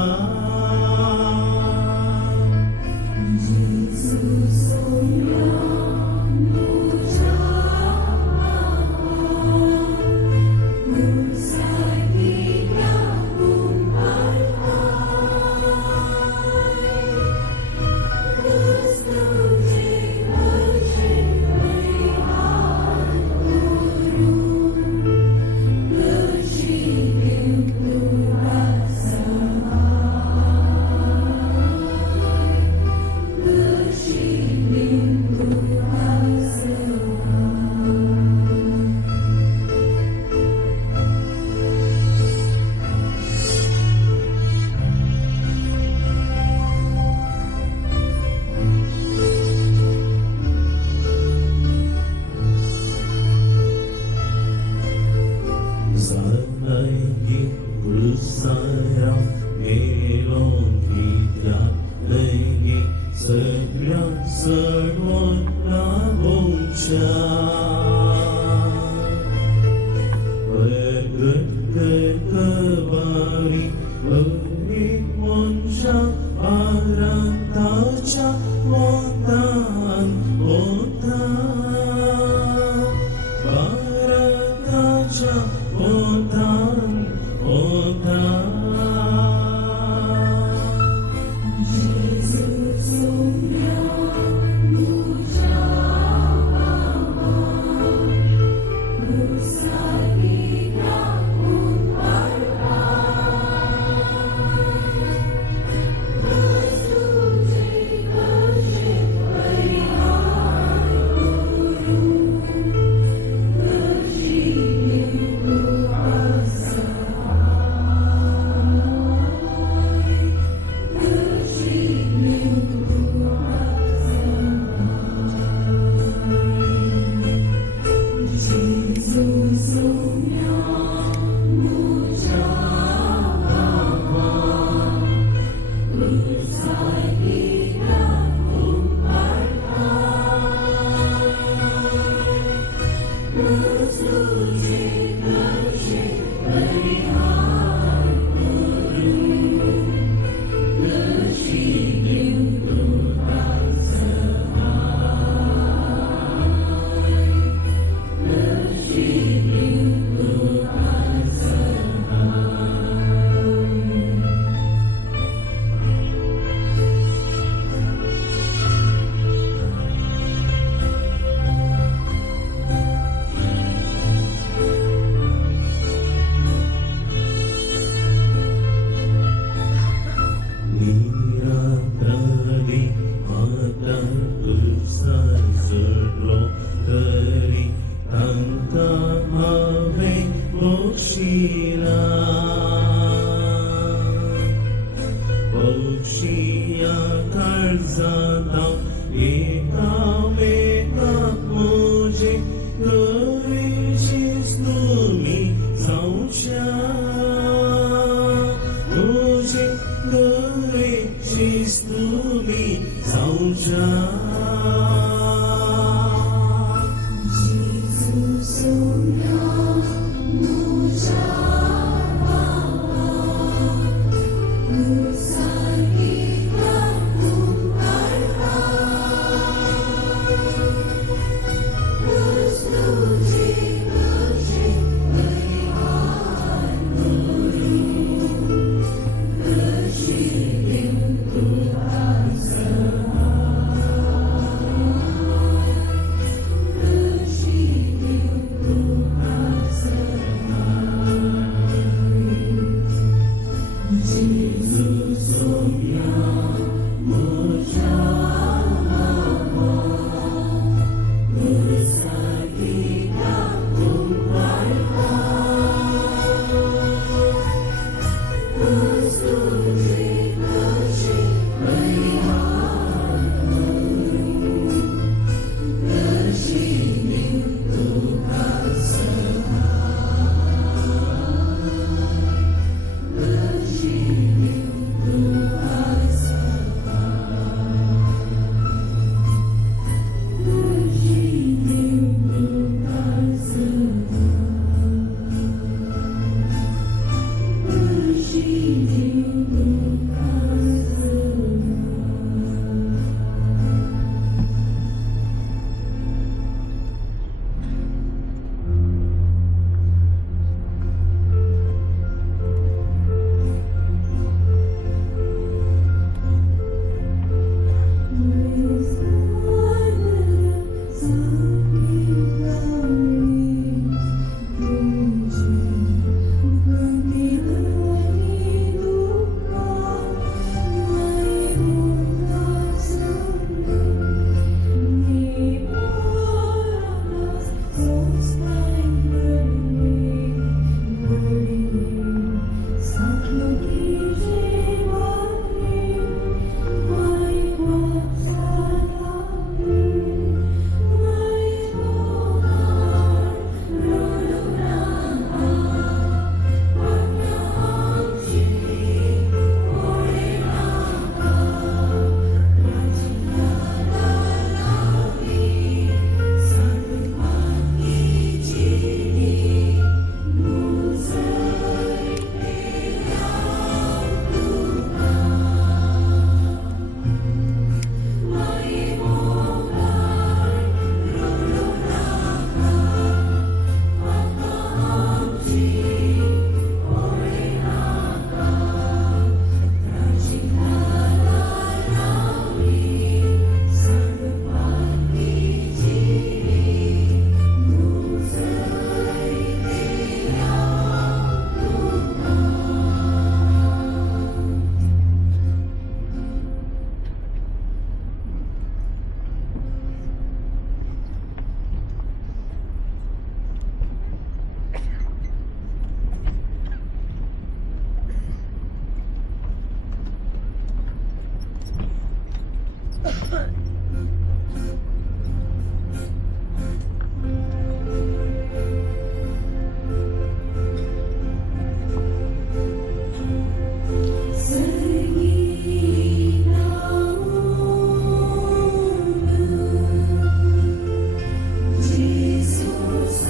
Jesus,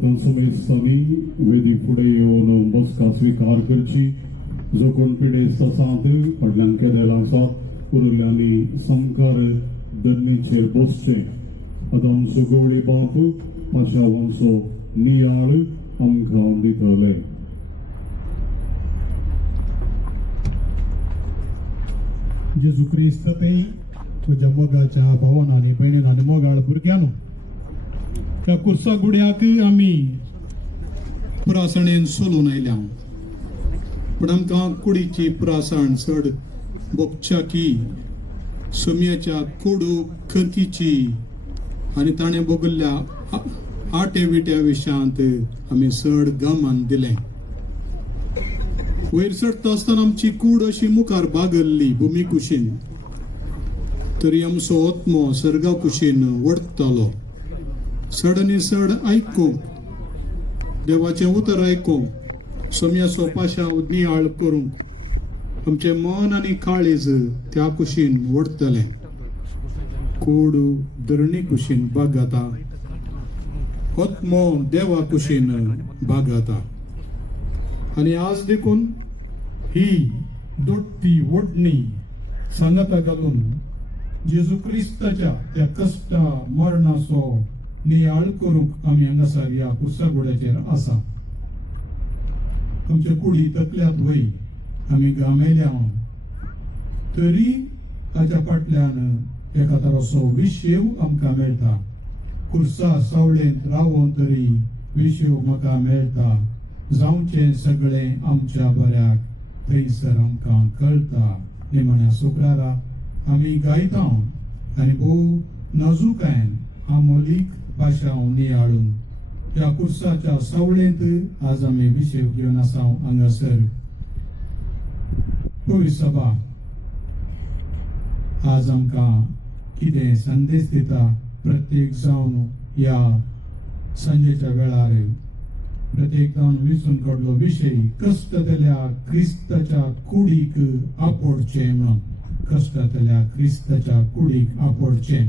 आता समेस्तांनी वेदी फुडें येवन बसका स्विकार करची. जो कोण पिडेस्त आसात फाटल्यान केदेल आसात उरिल्ल्यांनी समकार दरणीचेर बसचे. आतां आमचो गवळी बाप पाशा वंसो नियाळ आमकां दितले. जेजू क्रिस्त तें तुज्या मोगाच्या भावान आनी भयणीन आनी मोगाळ भुरग्यानो त्या कुर्सा गुड्याक आमी पुरासणेन सोलून आयल्या. पूण आमकां कुडीची पुरासण चड भोगच्या की सोम्याच्या कोडू खंतीची आनी ताणें भोगल्ल्या आटे विट्या विशयांत आमी चड गमान दिलें. वयर चडटा आसतना आमची कूड अशी मुखार बागल्ली भुमी कुशीन, तरी आमचो आत्मो सर्गा कुशीन वडतालो. चड आनी चड आयकूंक, देवाचें उतर आयकूंक, सोम्याचो पाशा नियाळ करूंक आमचें मन आनी काळीज त्या कुशीन वडतलें. कूड धरणी कुशीन बागाता, आत्मो देवा कुशीन बागाता. आनी आज देखून ही दोट्टी वडणी सांगाता घालून जेजू क्रिस्ताच्या त्या कश्टा मरणाचो नियाळ करूंक आमी हांगासर ह्या कुर्सागुड्याचेर आसा. आमच्या कुडी तकल्यात वय आमी गामेल्या, तरी ताच्या फाटल्यान एका तराचो विशेव आमकां मेळटा. कुर्सा सावळेंत रावून तरी विशेव म्हाका मेळटा. जावचें सगळें आमच्या बऱ्याक थंयसर आमकां कळटा. निमाण्या शुक्रारा आमी गायता आनी भोव नाजूकायेन आमोलीक पाशांव नियाळून त्या कुर्साच्या सावळेंत आज आमी विशेव घेवन आसा हांगासर. पवित्र सभा आज आमकां कितें संदेश दिता प्रत्येक जावन ह्या संजेच्या वेळार प्रत्येक जावन विसरून काडलो विशय कश्टतल्या क्रिस्ताच्या कुडीक आपोडचें म्हणून. कश्टतल्या क्रिस्ताच्या कुडीक आपोडचें.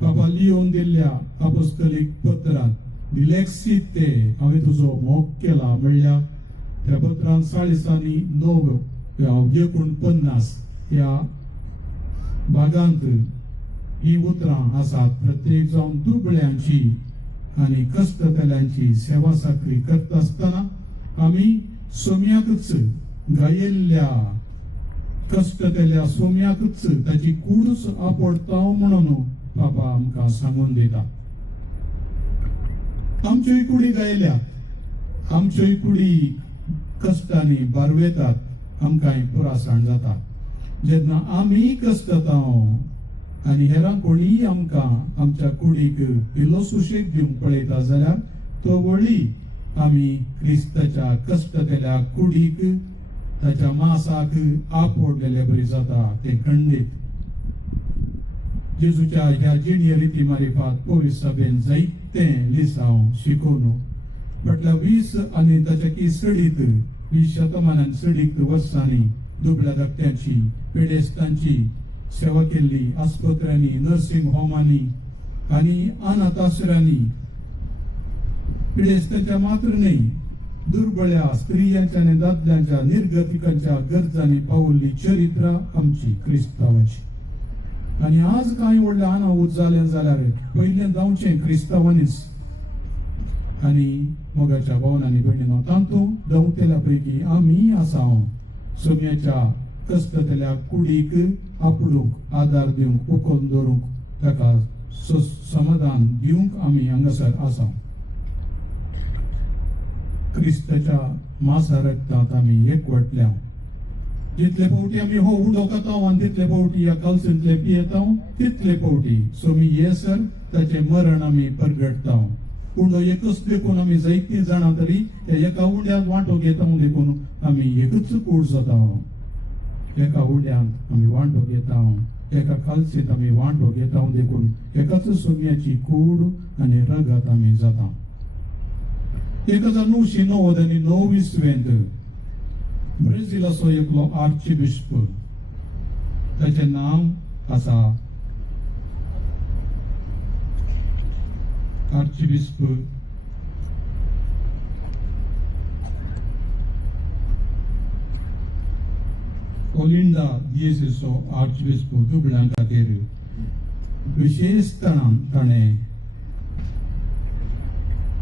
बाबा लियोन दिल्ल्या अपोस्तलीक पत्रांत दिलेक्सीत ते हांवें तुजो मोग केला म्हणल्या त्या पत्रांत 49 ह्या भागांत ही उतरां आसात. प्रत्येक जावन दुबळ्यांची आनी कश्टतल्यांची सेवा साखळी करता आसतना आमी सोम्याकच गायिल्ल्या कश्टतल्या सोम्याकच ताची कूडच आपोडता म्हणून बाबा आमकां सांगून दिता. आमच्योय कुडी गायल्यात, आमच्योय कुडी कश्टांनी बारवेतात, आमकांय पुरासण जाता. जेन्ना आमी कश्टता आनी हेरां कोणीय आमकां आमच्या कुडीक इल्लो सुशेग दिवंक पळयता जाल्यार तो वळी आमी क्रिस्ताच्या कश्टतल्या कुडीक ताच्या मासाक आपोडलेले बरी जाता. ते खंडीत जेजूच्या ह्या जिणये रिती मारिफात पवित्र सभेन जायते लिसांव शिकोवन फाटल्या 20 आनी ताच्या की सडीत 20 शतमानान सडीत वर्सांनी दुबळ्या धाकट्यांची पिडेस्तांची सेवा केल्ली. आस्पत्र्यांनी, नर्सिंग होमांनी आनी अनाथ आश्रयांनी पिडेस्तांच्या मात्र न्हय दुर्बळ्या स्त्रियांच्या आनी दादल्यांच्या निर्गतिकांच्या गरजांनी पावल्ली चरित्रां आमची क्रिस्तांवाची. आनी आज कांय व्हडलें अनाहूत जालें जाल्यार पयलें जावचें क्रिस्तांवांनीच. आनी मोगाच्या भावांनी भयणीनो तातूंत दवतेल्या पैकी आमी आसा. सोम्याच्या कश्टतल्या कुडीक आपडूंक, आदार दिवंक, उखोवन दवरूंक, ताका समाधान दिवंक आमी हांगासर आसा. क्रिस्ताच्या मासा रक्तांत आमी एकवटल्या. जितले फावटी आमी हो उडो खाता आनी तितले फावटी ह्या कलसेंतले पियेता तितले फावटी सोमी येसर ताचें मरण आमी परगटता. उंडो एकच देखून आमी जायतीं जाणां तरी एका उंड्यात वांटो घेता देखून आमी एकच कूड जाता. एका उंड्यांत आमी वांटो घेता, एका कालसेंत आमी वांटो घेता देखून एकाच सोम्याची कूड आनी रगत आमी जाता. 1929 ब्राझीलाचो एकलो आर्चबिशप ताचें नांव आसा आर्चबिशप ओलिंडा दिएसो आर्चबिस्पो दुबळ्यां खातीर विशेष ताणें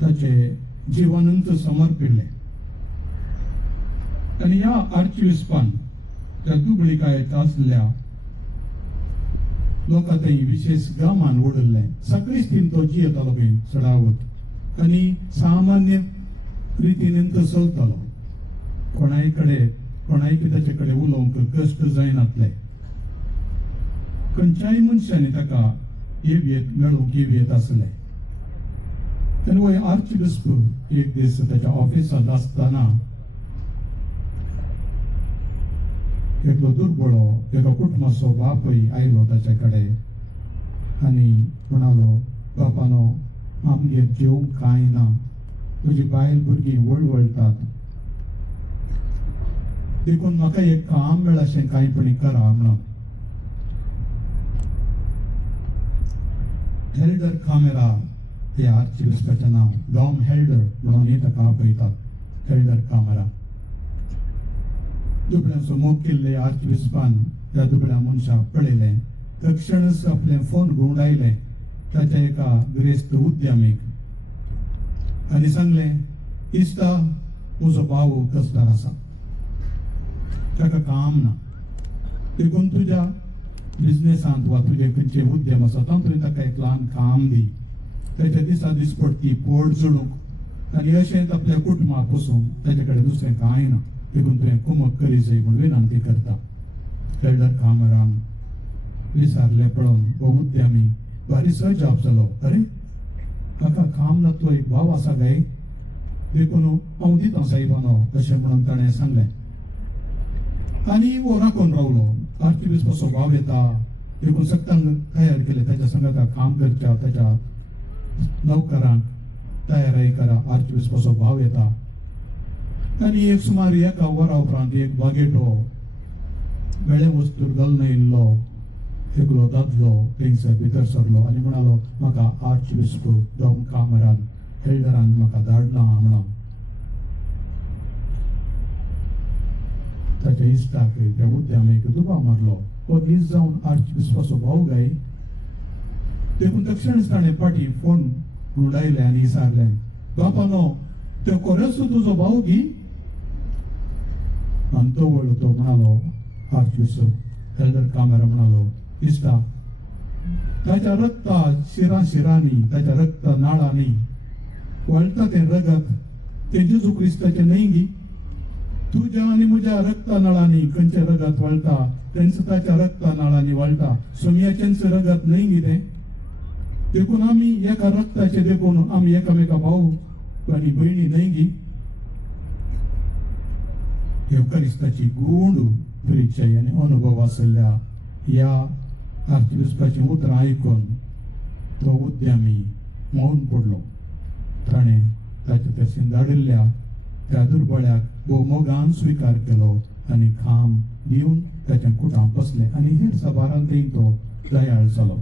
ताचें जिवनंत समर्पिल्लें आनी ह्या आर्चबिस्पान त्या दुबळीकायेत आसलेल्या लोकां थंय विशेष गामान ओडल्लें सगळीं तो जियेतालो बीन चडावत आनी सामान्य रितीन चलतालो कोणाय ताचे कडेन उलोवंक कश्ट जायनातले खंयच्याय मनशांनी ताका येवयेत मेळूंक येवयेत आसले आनी हो आर्चबिस्प एक दीस ताच्या ऑफिसांत आसतना एकलो दुर्बळो एका कुटुंबाचो बापूय आयलो ताचे कडेन आनी म्हणालो बापानो आमगे जेवंक कांय ना तुजी बायल भुरगीं वळवळटात देखून म्हाका एक काम मेळशें कांयपणी करा म्हणून हेल्डर कामेरा हे आर्चबिस्पाचें नांव डॉम हेल्डर म्हणून ताका आपयतात हेल्डर कामेरा दुबळ्याचो मोग केल्ले आर्चबिस्पान त्या दुबळ्या मनशाक पळयलें तक्षणच आपलें फोन घेवन आयलें ताच्या एका ग्रेस्त उद्यमीक आनी सांगलें इश्ता म्हजो भाव कसदार आसा ताका काम ना देखून तुज्या बिझनेसांत वा तुजे खंयचे उद्यम आसा तातूंत ताका एक ल्हान काम दी ताच्या दिसा दीस पडटी पोट चडूंक आनी अशेंच आपल्या कुटुंबाक पसून ताचे कडेन दुसरें कांय ना देखून तुवें कुमक करी जाय म्हूण विनंती करता हेल्डर कामरान विचारलें पळोवन हो उद्यमी बारीस जाप जालो अरे म्हाका काम नातलो एक भाव आसा काय देखून हांव दितां साहेबानो अशें म्हणून ताणें सांगलें आनी वो राखून रावलो आर्चबिस्पाचो भाव येता देखून सगळ्यांक तयार केलें ताच्या संगता काम करच्या ताच्या नौकरांक तयारी करा आर्चबिस्पाचो भाव येता आनी एक सुमार एका वरा उपरांत एक बागेटो वेळे वस्तूर घालून येयल्लो एकलो दादलो थंयसर भितर सरलो आनी म्हणालो म्हाका आर्चबिस्प डॉम कामरान हेल्डरान म्हाका धाडला म्हणून ताच्या इश्टाक त्या उद्यमीक दुबाव मारलो तो दीस जावन आर्चबिस्पाचो भाव गाय देखून तक्षणच ताणें फाटीं फोन रुडायले आनी विचारलें बापानो त्यो खरेंच तुजो भाव गी आनी तो वळलो तो म्हणालो आर्चबिस्प हेल्डर कामेरा म्हणालो इश्टा ताच्या रक्ता शिरांनी ताच्या रक्त नाळांनी वळटा तें रगत तें जेजू क्रिस्ताचें न्हय गी तुज्या आनी म्हज्या रक्ता नळांनी खंयचें रगत वळटा तेंच ताच्या रक्ता नाळांनी वळटा सोमयाचेंच रगत न्हय गी तें देखून आमी एका रक्ताचे देखून आमी एकामेका भाऊ आनी भयणी न्हय गी क्रिस्ताची गूढ परिचय आनी अनुभव आसल्या ह्या आर्चबिस्पाचें उतरां आयकून तो उद्यमी मौन पडलो ताणें ताच्या त्या शिंदाडिल्ल्या त्या दुर्बळ्याक भोव मोगान स्विकार केलो आनी खाम दिवन ताच्या कुटां बसले आनी हेर सभारांतय तो दयाळ जालो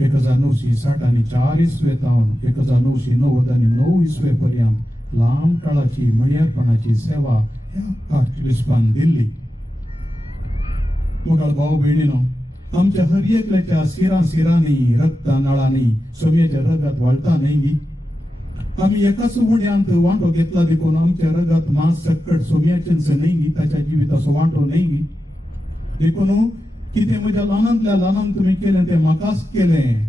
1960 इसवे तावन 1990 इसवे पर्यंत लांब काळाची मणियारपणाची सेवा ह्या आर्चबिस्पान दिल्ली मोगाळ भाव भयणीनो आमच्या हर एकल्याच्या सिरांनी रक्ता नाळांनी सोम्याच्या रगत वळटा न्हय गी आमी एकाच उड्यांत वांटो घेतला देखून आमच्या रगत मांस सकट सोम्याचेंच न्हय गी ताच्या जिविताचो वांटो न्हय गी देखून कितें म्हज्या ल्हानांतल्या ल्हानान तुमी केलें तें म्हाकाच केलें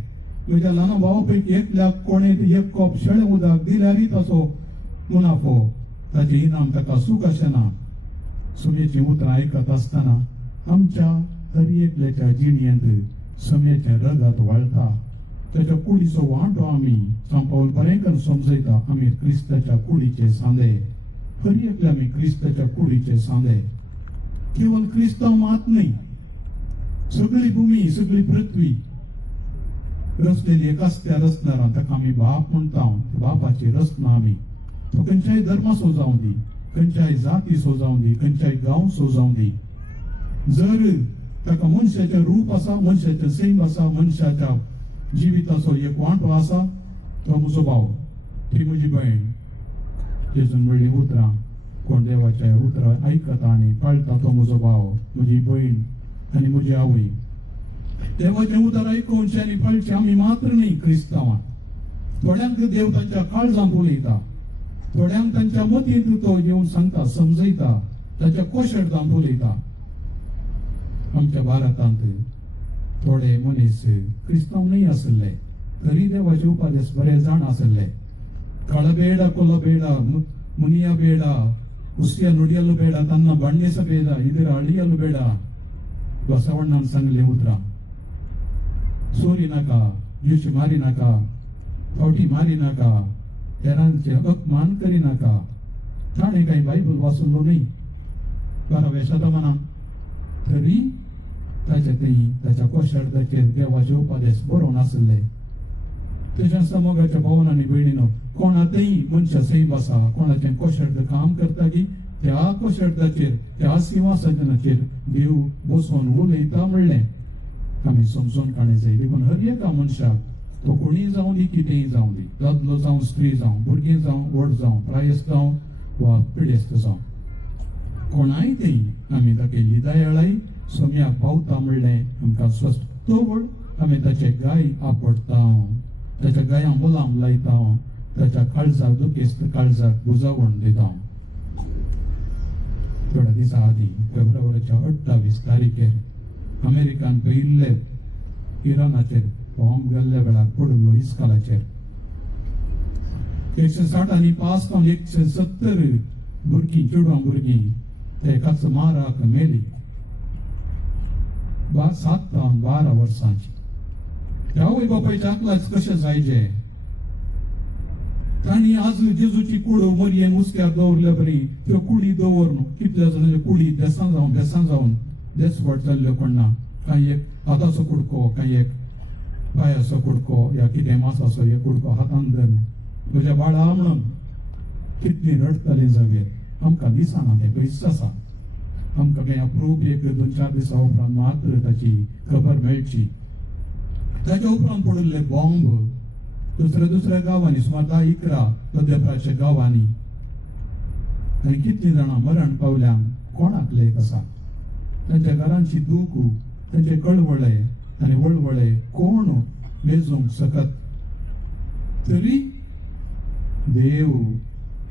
म्हज्या ल्हान भावा पैकी एकल्याक कोणें एक कॉप शेळें उदक दिल्यारय ताचो मुनाफो ताचें इनाम ताका सूख अशें ना सोम्याचीं उतरां आयकत आसतना आमच्या हर एकल्याच्या जिणयेंत सोम्याचें रगत वळटा त्याच्या कुडीचो वांटो आमी सांपावल बरेंकर समजयता आमी क्रिस्ताच्या कुडीचे सांदे खरी एकले आमी क्रिस्ताच्या कुडीचे सांदे केवळ क्रिस्तांव मात न्हय सगळी भूमी सगळी पृथ्वी रचलेली एकाच त्या रचणारा ताका आमी बाप म्हणटा बापाची रचना आमी तो खंयच्याय धर्माचो जावं दी खंयच्याय जातीचो जावं दी खंयच्याय गांवचो जावं दी जर ताका मनशाचें रूप आसा मनशाचें सैम आसा मनशाच्या जिविताचो एक वांटो आसा तो म्हजो भाव ती म्हजी भयण जेजून म्हणली उतरां कोण देवाच्या उतरां आयकता आनी पाळटा तो म्हजो भाव, म्हजी भयण आनी म्हजी आवय. देवाचें उतर आयकुनचें आनी पाळचें आमी मात्र न्ही क्रिस्तांवां. थोड्यांक देव तांच्या काळजांत उलयता, थोड्यांक तांच्या मतींत तो येवन सांगता, समजयता, ताच्या कोशेरतांत उलयता. आमच्या भारतांत थोडे मनीस क्रिस्तांव न्ही आसले तरी देवाचे उपादेश बरे जाण आसले. कळबेಡ ಕೊಲಬೇಡ ಮುನಿಯಬೇಡ ಉಸಿಯ ನುಡಿಯಲು ಬೇಡ ತನ್ನ ಬಣ್ಣಿಸಬೇಡ ಇದರ ಅಳಿಯಲು ಬೇಡ ಬಸವಣ್ಣನ सांगले उतरां. चोरी नाका, जुश मारी नाका, फावटी मारी नाका, हेरांचे अपमान करी नाका. ताणें काही बायबल वाचलो न्ही 12व्या शतमानांत, तरी ताच्या कोशेरताचेर देवाचे उपदेश बरोवन आसले. तशेंच मोगाच्या भवनांनी भयणीनो, कोणातय मनशां सैम आसा, कोणाचें कोशेरत काम करता की त्या कोशेरताचेर, त्या सिंहासनाचेर देव बसोन उलयता म्हणलें आमी समजून काडलें जाय. देखून हर एका मनशाक तो कोणीय जावं दी, कितेंय जावं दी, दादलो जावं, स्त्री जावं, भुरगीं जावं, व्हड जावं, प्रायस्त जावं वा पिडेस्त जावं, कोणाय तेय आमी दाखयली दयाळाय सोम्याक पावता म्हणलें आमकां स्पश्ट. तो व्हड आमी ताचे गाय आपडटा, ताच्या गायां मुलाम लायता, ताच्या काळजाक दुखेस्त काळजाक बुजावण दिता. थोड्या दिसा आदीं फेब्रुवारीच्या 28 तारीखेर अमेरिकान पयिल्ले इराणाचेर बॉम्ब गेल्ल्या वेळार पडलो इस्कालाचेर 160 आनी 5 पावन 170 भुरगीं, चेडवां भुरगीं ते एकाच माराक मेली. 7 पावन 12 वर्सांची. ह्या आवय बापायच्या आकलाच कशें जायचे. तांणी आज जेजूची कूड मरयेन उस्क्यार दवरल्या बरी, त्यो कुडी दवरन कितल्या जाणांच्यो कुडी देसां जावन देसवट जाल्ल्यो कोणना. कांय एक हाताचो कुडको, कांय एक पांयाचो कुडको, या कितें मासाचो एक कुडको हातान धरून म्हज्या बाळा म्हणून कितलीं रडतालीं जाग्यार. आमकां दिसना तें पयस आसा. आमकां कांय अप्रूप 1-2-4 दिसां उपरांत मात्र ताची खबर मेळची. ताच्या उपरांत पडिल्ले बॉम्ब दुसऱ्या गांवांनी, सुमार 10-11 मध्यप्राच्या गांवांनी, आनी कितलीं जाणां मरण पावल्यांक कोणाक लेख आसा. तांच्या घरांची दूख, तांचे कळवळे आनी वळवळे कोण मेजूंक शकत. तरी देव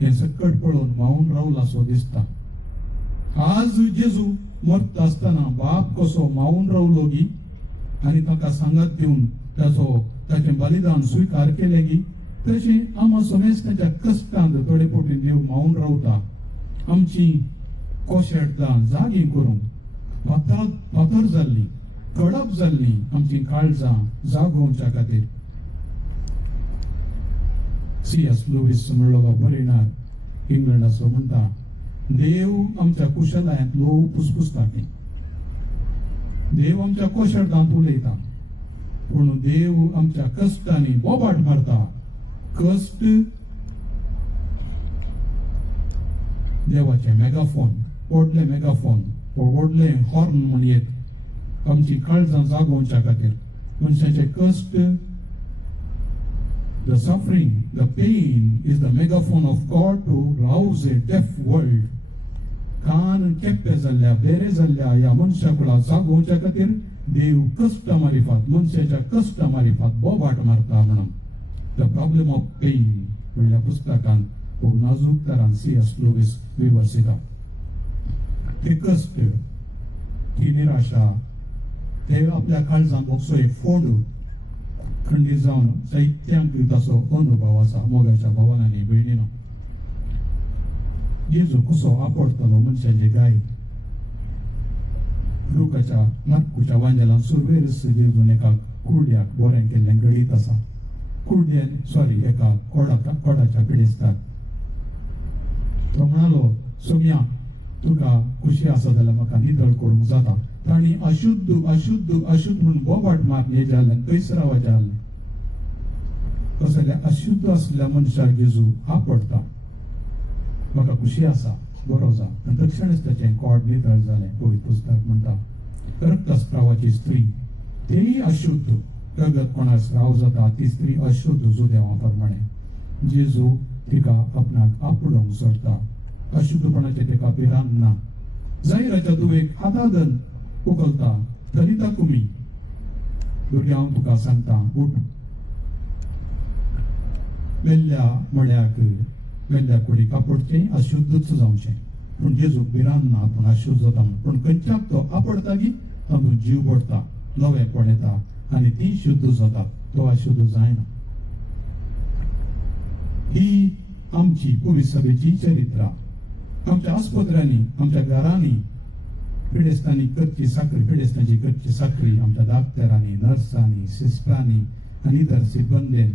हें सकट पळोवन मावून रावला सो दिसता. आज जेजू मरता आसतना बाप कसो मावून रावलो गी आनी ताका सांगत दिवन ताचें बलिदान स्विकार केलें गी, तशें आमी समेज ताच्या कश्टांत थोडे फावटी देव मावून रावता. आमची कोशेरतां जागी करूंक फातर जाल्ली, कडप जाल्ली आमची काळजां जागोवच्या खातीर. C.S. लुईस म्हणलो बरयणार इंग्लंडाचो म्हणटा, देव आमच्या कुशलायेंत लोव पुसपुसता न्ही, देव आमच्या कोशेरतांत उलयता, पूण देव आमच्या कश्टांनी बोबाट मारता. कश्ट देवाचे मेगाफोन, व्हडले मेगाफोन, व्हडले हॉर्न म्हणयेत आमची काळजां जागोवच्या खातीर. मनशाचे कश्ट, the suffering, the pain is the megaphone of God to rouse a deaf world. कान केप्पे जाल्ल्या, बेरे जाल्ल्या ह्या मनशाकुळा जागोवच्या खातीर देव कश्ट मारिफात, मनशाच्या कश्ट मारिफात बोबाट मारता म्हणून. द प्रॉब्लेम ऑफ पेन म्हणल्या पुस्तकांत खूब नाजूक तरान C.S. लुईस विवरसिता. ते कश्ट, ती निराशा, ते आपल्या काळजांत असो एक फोड खंडीत जावन साहित्यांक ताचो अनुभव आसा. मोगाच्या भवनांनी भयणीनो, जेजू कसो आपडटलो मनशाचे गाय. लुकाच्या मार्कुच्या वांजेलांत सुरवेर जेजून एका कुर्ड्याक बोरें केल्लें गडीत आसा. एका कोडाच्या पिडेस्ताक तो म्हणालो, सोम्या तुका खुशी आसा जाल्यार म्हाका नितळ करूंक जाता. तांणी अशुद्ध अशुद्ध अशुद्ध म्हणून बोबाट मारले जाल्ल्यान थंयसर आवाज जाल्ले. कसले अशुद्ध आसल्या मनशाक जेजू आपडटा. म्हाका खुशी आसा, बरो जा. आनी तक्षणच ताचें कोड नितळ जालें. पवित्र पुस्तक म्हणटा, रक्तस्रावाची स्त्री तेय अशुद्ध, रगत कोणाक स्राव जाता ती स्त्री अशुद्ध जो देवा प्रमाणे. जेजू तिका आपणाक आपडोवंक सोडटा. अशुद्धपणाचे तेका भिरांत ना. जायराच्या दुवेक हातादन उखलता तरी ताकुमी भुरग्यां हांव तुका सांगता उठ. वेल्ल्या मळ्याक वेल्ल्या कुडीक आपडचें अशुद्धच जावचें. पूण जेजूक भिरांत ना आपूण अशुद्ध जाता म्हूण. पूण खंयच्याक तो आपडटा की तातूंत जीव पडटा, नवेपण येता आनी ती शुद्ध जाता, तो अशुद्ध जायना. ही आमची पवित्र सभेची चरित्रा. आमच्या आस्पत्रांनी, आमच्या घरांनी पिडेस्तांनी कच्ची साखरी, पिडेस्तांची कच्ची साखरी आमच्या डाक्टरांनी, नर्सांनी, सिस्टरांनी आनी इतर सिब्बंदेन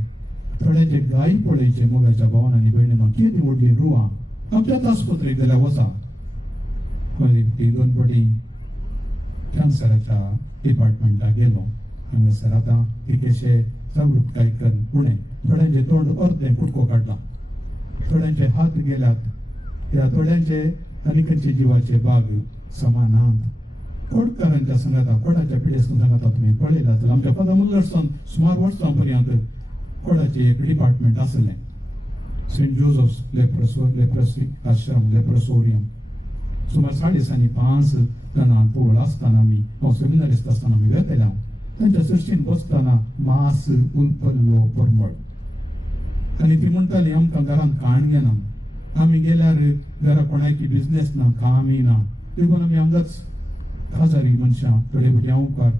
थोड्याचे गायी पळयचे मोगाच्या भावांनी भयणीनो कितें व्हडली रुवां आमच्याच आस्पत्रेक जाल्यार वचा. ती 2 फावटी कॅन्सराच्या डिपार्टमेंटाक गेलो. हांगासर आतां कितलेशे जागृतायकर पुणे. थोड्यांचे तोंड अर्दें कुडको काडला, थोड्यांचे हात गेल्यात, ह्या थोड्यांचे आनी खंयचे जिवाचे बाग समानांत. कोडकारांच्या संगाता, कोडाच्या पिडेस्तां संगाता तुमी पळयला जाल्यार आमच्या पदामुल्लरसान सुमार वर्सां पर्यंत कोडाचे एक डिपार्टमेंट आसलें. सेंट जोसेफ्स लेप्रसी आश्रम, लेप्रसोरियम. सुमार 5.5 जाणां तोळ आसतना हांव सेमिनारिस्ट आसतना वेतले. हांव तांच्या सर्शीन बसतना मास उलपल्लो परमळ. आनी ती म्हणटाली आमकां घरांत खाण घेना, आमी गेल्यार घरा कोणाकी बिझनेस ना, कामय ना, देखून आमी हांगाच काजारी मनशां थोडे फावटी हांवकार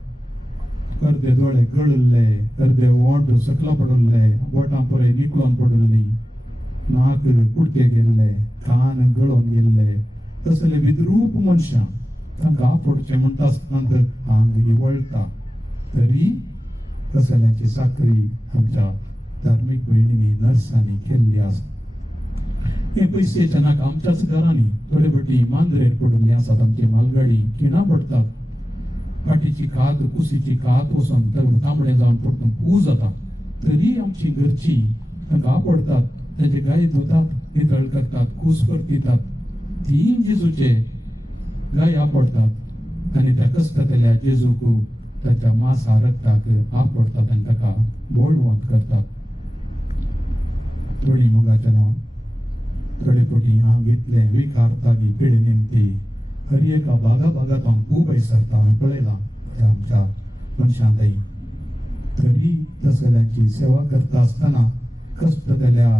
अर्दे दोळे गळल्ले, अर्दे ओंठ सकला पडल्ले, बोटां पळय निकळोन पडल्लीं, नाक कुडके गेल्ले, कान गळोन गेल्ले, तसले विद्रूप मनशां तांकां आपडचें म्हणटा आसतना आंग इवळटा. तरी तसल्यांची साखरी आमच्या धार्मीक भयणींनी, नर्सांनी केल्ली आसा. हे पयशेच्या नाका आमच्याच घरांनी थोडे फावटी मांद्रेर पडल्ली आसात. आमची मालगाडी खिणां पडटात, फाटीची कात, कुशीची कात वचून तांबडे जावन पडटून पू जाता. तरी आमची घरची तांकां आपडटात, ताचे गाय धुतात, नितळ करतात, कूस परतितात. तीन जेजूचे गाय आपडतात आनी त्या कश्टतल्या जेजूक ताच्या मासा रक्ताक आपडतात आनी ताका बोळवंत करतात. थोडी मोगाच्या नांवान थोडे फावटी हांव घेतले विकारतागी पिडे नेमती हर एका भागात हांव खूब सरता. हांवें पळयलां त्या आमच्या मनशांतय. तरी तसल्यांची सेवा करता आसतना कश्टतल्या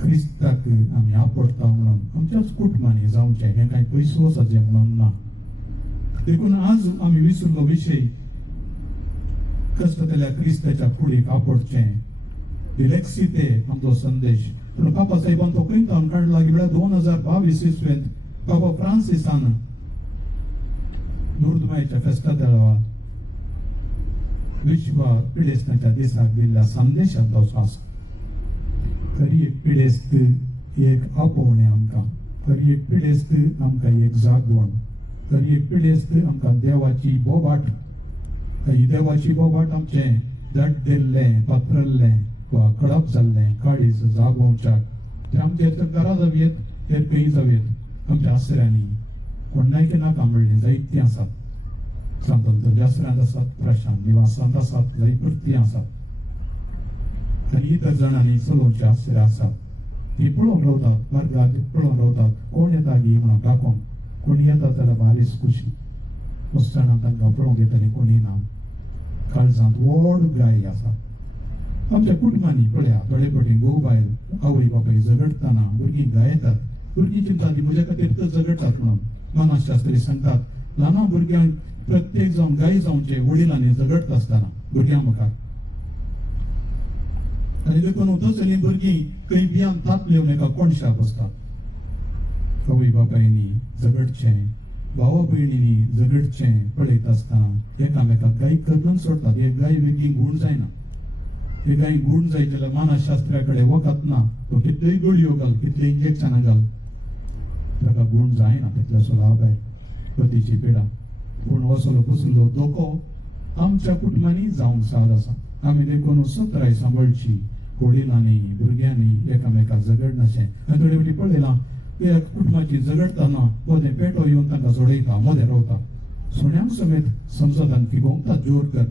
क्रिस्ताक आमी आपडटा म्हणून आमच्याच कुटुंबांनी जावचें हें कांय पयसो वचचें म्हणून ना. देखून आज आमी विसरलो विशय कश्टतल्या क्रिस्ताच्या कुडीक आपडचें. डिलेक्सिते आमचो संदेश. पूण पापा साहेबान तो खंयच्यान काडला की 2022 इसवेंत पापा फ्रांसिसान दुर्दमायेच्या फेस्ता देळावा विश्व पिडेस्तांच्या दिसाक दिल्ल्या संदेशांत असो आसा. खरी एक पिडेस्त एक आपोवणें आमकां, खरी एक पिडेस्त आमकां एक जागवण, खरी एक पिडेस्त आमकां देवाची बोबाट. ही देवाची बोबाट आमचें दड्डेल्लें, पात्रल्लें वा कडप जाल्लें काळीज जागोवच्याक ते आमचेर घरा जावयेत, हेर खंय जावयेत आमच्या आसऱ्यांनी कोणायकी नाका म्हणलीं जायतीं आसात. स्वातंत्र्य आसऱ्यांत आसात, प्रशांत निवासांत आसात, लयपुर्ती आसात आनी इतर जाणांनी चलोवचे आसरे आसात. ती पळोवन रावतात, मार्गाक पळोवन रावतात कोण येता गी म्हणून दाखोवन. कोणी येता जाल्यार बारीच खुशी. मुस्ताना तांकां पळोवंक येतली कोणी ना. काळजांत व्हड गाय आसा. आमच्या कुटुंबांनी पळया थोडे फावटी घोव बायल आवय बापाय झगडटाना भुरगीं गायतात. भुरगीं चिंतात ती म्हज्या खातीर तर झगडटात म्हणून. मानसशास्त्री सांगतात ल्हान भुरग्यांक प्रत्येक जावन गायी जावचे वडिलांनी झगडटा आसतना भुरग्यां मुखार. आनी देखून तसली भुरगीं खंय बियान तापल्यो एका कोणशाक बसतात. आवय बापायनी झगडचें, भावा भयणींनी झगडचें पळयत आसतना एकामेकाक गायी करडून सोडटात. हे गाय वेगळी गूण जायना. हे गाय गूण जाय जाल्यार मानसशास्त्रा कडेन वखद ना. तो कितल्योय गुळयो घाल, कितले इंजेक्शनां घाल, ताका गूण जायना. तितलेसो लाभ आहे पतीची पिडा. पूण वसलो बसलो धोको आमच्या कुटुंबांनी जावंक साद आसा. आमी देखून सत्राय सांबाळची. वडिलांनी भुरग्यांनी एकामेकाक झगडनाशें. आनी थोडे फावटी पळयलां त्या कुटुंबाची झगडटाना मोदें पेटो येवन तांकां सोडयता, मोदें रावता. सुण्यांक समेत समजतात फिगोवतात जोर कर.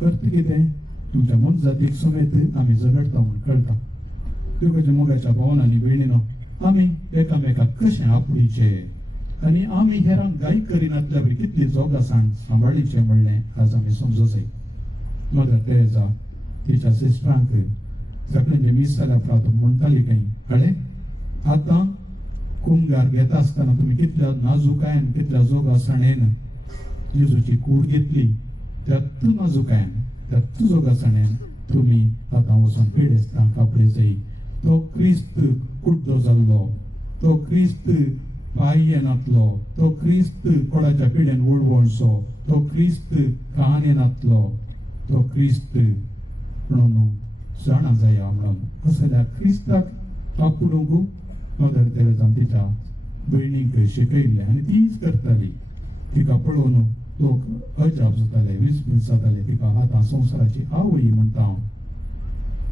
करता कितें तुमच्या मन जातीक समेत आमी झगडटा म्हूण कळटा. देवकाच्या मोगाच्या भावनांनी भयणीनो आमी एकामेकाक कशें आपलीचे आनी आमी हेरांक गाय करिनातल्या बरी कितली जोगासाण सांबाळीचें म्हणलें आज आमी समजूं जाय. मदर तेरेसा तिच्या सिस्टरांक सगळ्यांचे मीस जाल्या उपरांत म्हणटाली खंय हळे आतां कुंगार घेता आसतना तुमी कितल्या नाजूकायेन कितल्या जोगासाणेन जेजूची कूड घेतली त्यात नाजूकायेन त्यात जोगासाणेन तुमी आतां वचून पेडेस्तांक आपले जाय. तो क्रिस्त कुड्डो जाल्लो, तो क्रिस्त पांय येनातलो, तो क्रिस्त कोणाच्या पिड्यान वळवणचो, तो क्रिस्त कान येनातलो, तो क्रिस्त म्हणून जाणा जाया म्हणून कसल्या क्रिस्ताक आपुणूक मदर तेरेसान तिच्या भयणीक शिकयल्लें आनी तीच करताली. तिका पळोवन लोक अजाप जाताले, विस्मीत जाताले. तिका आतां संवसाराची आवय म्हणटा हांव.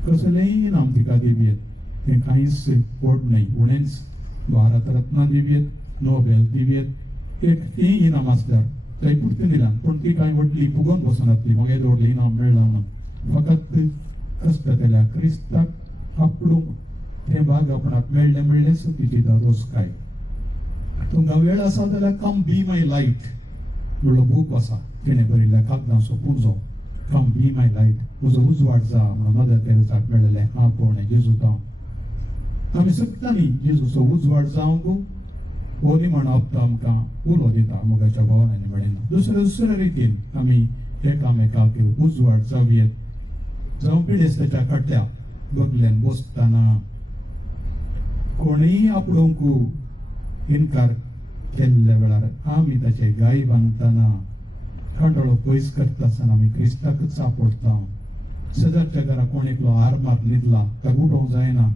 कसलेंय इनाम तिका दिवयेत तें कांयच व्हड न्हय. उणेंच भारत रत्न दिवयेत, नोबेल दिवयेत, एक तें इनाम आसल्यार थंय पुरतें दिलां पूण ती कांय व्हडली फुगोवन बसनातली म्हाका येदो व्हडलें इनाम मेळ्ळां म्हणून. फकत कश्ट केल्या क्रिस्ताक आपणूक तें भाग आपणाक मेळ्ळेंच तिची दादोसकाय. तुमकां वेळ आसा जाल्यार कम बी माय लायट म्हणलो बूक आसा तिणें बरयल्ल्या कागदांचो पुंजो. कम बी माय लायट, म्हजो उजवाड जा म्हणून मदर तेरेसाक मेळ्ळेलें. हांव कोण जेजू हांव. आमी सगळ्यांनी जेजूचो उजवाड जावंक हो निमण हप्तो आमकां उलो दिता मोगाच्या भवनांनी म्हणिना. दुसऱ्या रितीन आमी एकामेकाक उजवाड जावयेत. जावं पिडेस्ताच्या कट्या बगल्यान बसतना कोणीय आपणूक इन्कार केल्ल्या वेळार आमी ताचे गाय बांदतना कांटोळो पयस करता आसतना आमी क्रिस्ताकच सांपडटा. शेजारच्या घरा कोण एकलो आरमार न्हिदला ताका उठोवंक जायना.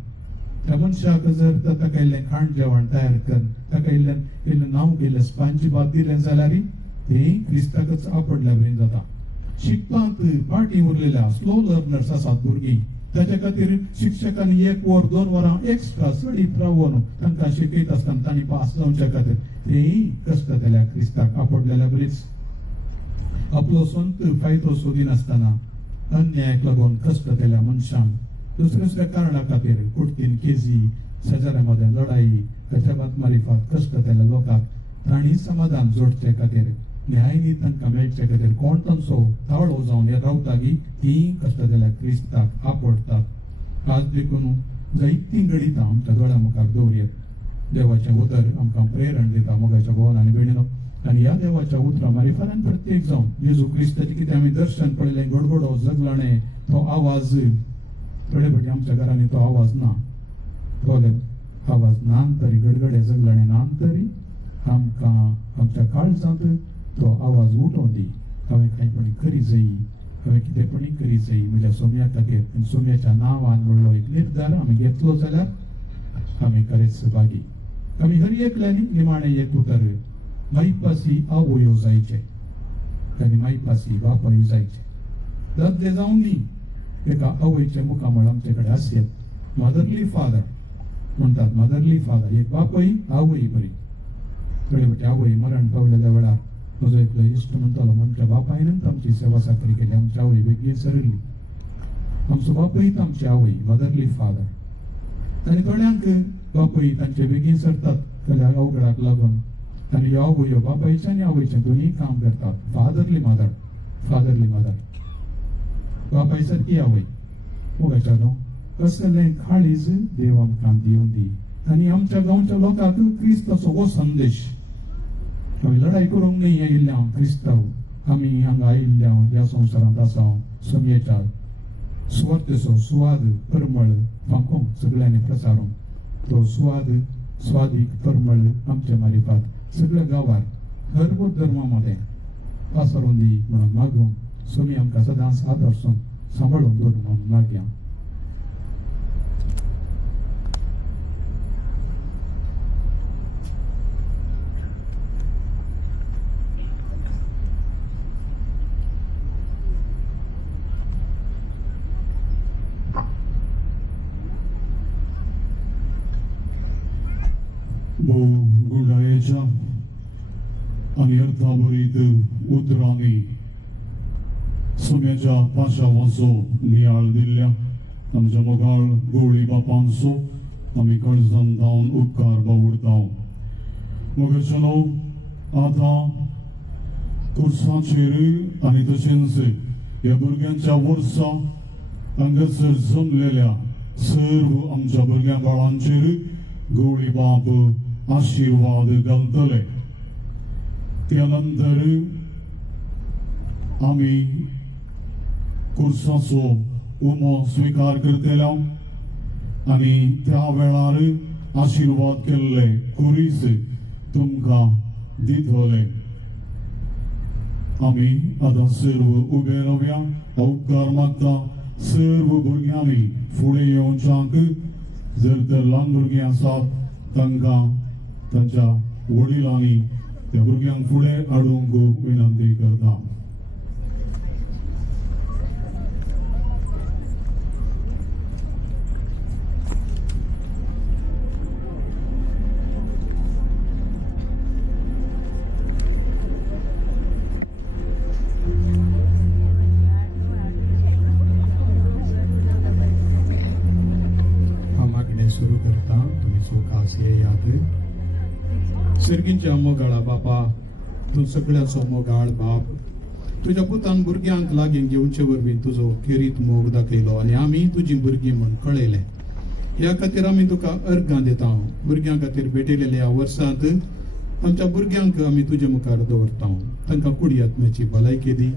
त्या मनशाक जर ताका इल्लें खाण जेवण तयार कर, ताका इल्लें नांव केलें स्पांज भात दिलें जाल्यार तें क्रिस्ताकच आपडल्या बरें जाता. शिकपाक पाटी उरलेल्या स्लो लर्नर्स आसात भुरगीं, ताच्या खातीर शिक्षकांनी 1 वर 2 वरां एक्स्ट्रा सडीत रावन तांकां शिकयत आसतना तांणी पास जावच्या खातीर तेंय कश्ट केल्या क्रिस्ताक आपडलेल्या बरीच. आपलो संत फायदो सोदिनासतना अन्यायाक लागून कश्ट केल्या मनशांक दुसऱ्या कारणां खातीर कुडतीन केजी शेजाऱ्या मदें लढाई कशाबात मारिफात कश्ट केल्या लोकांक तांणी समाधान जोडचे खातीर न्याय तांकां मेळचे खातीर कोण तांचो तावळो जावन रावता की तीं कश्ट केल्या क्रिस्ताक आपडटात. आज देखून जायतीं गणितां आमच्या दोळ्या मुखार दवरयेत. देवाचें उतर आमकां प्रेरण दिता मोगाच्या भवनांनी भयणीनो. आनी ह्या देवाच्या उतरां मारिफाल्यान प्रत्येक जावन जेजू क्रिस्ताचें कितें आमी दर्शन पळयलें गडगडो जगलाणें तो आवाज थोडे फावटी आमच्या घरांनी तो आवाज ना. तो आवाज ना तरी गडगडे जगलाणें ना तरी आमकां आमच्या काळजांत तो आवाज उठोवन दी. हांवें कांयपणी करी जायी, हांवें कितेंपणी करी जायी म्हज्या सोम्या खातीर. आनी सोम्याच्या नांवान म्हणलो एक निर्धार आमी घेतलो जाल्यार आमी खरेंच भागी. आमी हर एकल्यानी निमाणें एक उतर माईपासी आवयो जायचे आनी माईपासी बापाय जायचे. दादले जावन न्ही एका आवयचे मुखामळ आमचे कडेन आसयेत. मदरली फादर म्हणटात, मदरली फादर एक बापय आवय बरी. थोडे फावटी आवय मरण पावलेल्या वेळार म्हजो एकलो इश्ट म्हणटालो आमच्या बापायनच आमची सेवा साकरी केली, आमची आवय बेगीन सरली. आमचो बापयच आमची आवय, मदरली फादर. आनी थोड्यांक बापय तांचे बेगीन सरतात जाल्यार अवघडाक लागून आनी ह्यो आवयो बापायचें आनी आवयचें दोनीय काम करतात. Fatherly mother, fatherly mother. बापाय सारकी आवय. मोगाच्या न्हू असलें काळीज देव आमकां दिवन दी. आनी आमच्या गांवच्या लोकांक क्रिस्ताचो हो संदेश. आमी लढाई करूंक न्ही आयिल्ले हांव क्रिस्तांव. आमी हांगा आयिल्ले हांव ह्या संवसारांत आसा हांव सोम्येच्या सुवातेचो सुवाद परमळ फांकोवंक सगळ्यांनी प्रसारूंक. तो स्वादीक परमळ आमच्या मारिफात सगळ्या गांवांत सर्व धर्मामध्ये पासरून दी म्हणून मागून सोमी आमकां सदांच आदर्सून सांबाळून दवर म्हणून मागया. गुडायेच्या आनी अर्थाभरीत उतरांनी सोम्याच्या पाशावाचो नियाळ दिल्ल्या आमच्या मोगाळ गवळी बापांचो आमी कळसान जावन उपकार बावुरता मोगचनो आतां कुर्साचेर आनी तशेंच ह्या भुरग्यांच्या वर्सा हांगासर जमलेल्या सर्व आमच्या भुरग्यां बाळांचेर गवळी बाप आशिर्वाद घालतले त्या नंतर आमी कुर्साचो उमो स्वीकार करतले आनी त्या वेळार आशिर्वाद केल्ले कुरीस तुमकां दितले आमी आतां सर्व उबे रावया उपकार मागता सर्व भुरग्यांनी फुडें येवच्याक जर तर ल्हान भुरगीं आसात तांकां तांच्या वडिलांनी त्या भुरग्यांक फुडें हाडूंक विनंती करता सुरू करता तुम्ही सोखास येयात सर्गींच्या मोगाळा बापा तू सगळ्याचो मोगाळ बाप तुझ्या पुतान भुरग्यांक लागीं घेवचे वरवीं तुजो खेरीत मोग दाखयलो आनी आमी तुजी भुरगीं म्हूण कळयले ह्या खातीर आमी तुका अर्गां दिता भुरग्यां खातीर भेटयलेल्या ह्या वर्सांत आमच्या भुरग्यांक आमी तुजे मुखार दवरता तांकां कुडी आत्म्याची भलायकी दी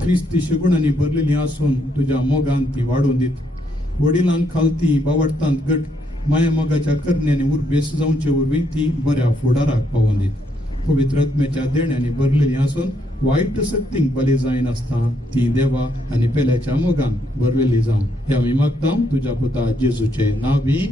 ख्रिस्ती शगुणांनी भरलेली आसून तुज्या मोगान ती वाडोवन दीत वडिलांक खालती बावडतांत गट माया मोगाच्या करण्याने उर्बेस जावचे वरवीं ती बऱ्या फुडाराक पावोवन दीत पवित्र आत्म्याच्या देण्यांनी भरलेली आसून वायट सक्तींक बली जायनासता ती देवा आनी पेल्याच्या मोगान भरलेली जावन हे आमी मागता तुज्या पुता जेजूचे नांवी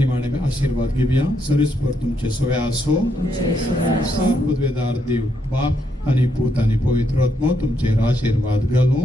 निमाणे में आशीर्वाद घेवया सरीसपर तुमचे सवे आसो पदवेदार देव बाप आनी पूत आनी पवित्र आत्मो तुमचेर आशीर्वाद घालूं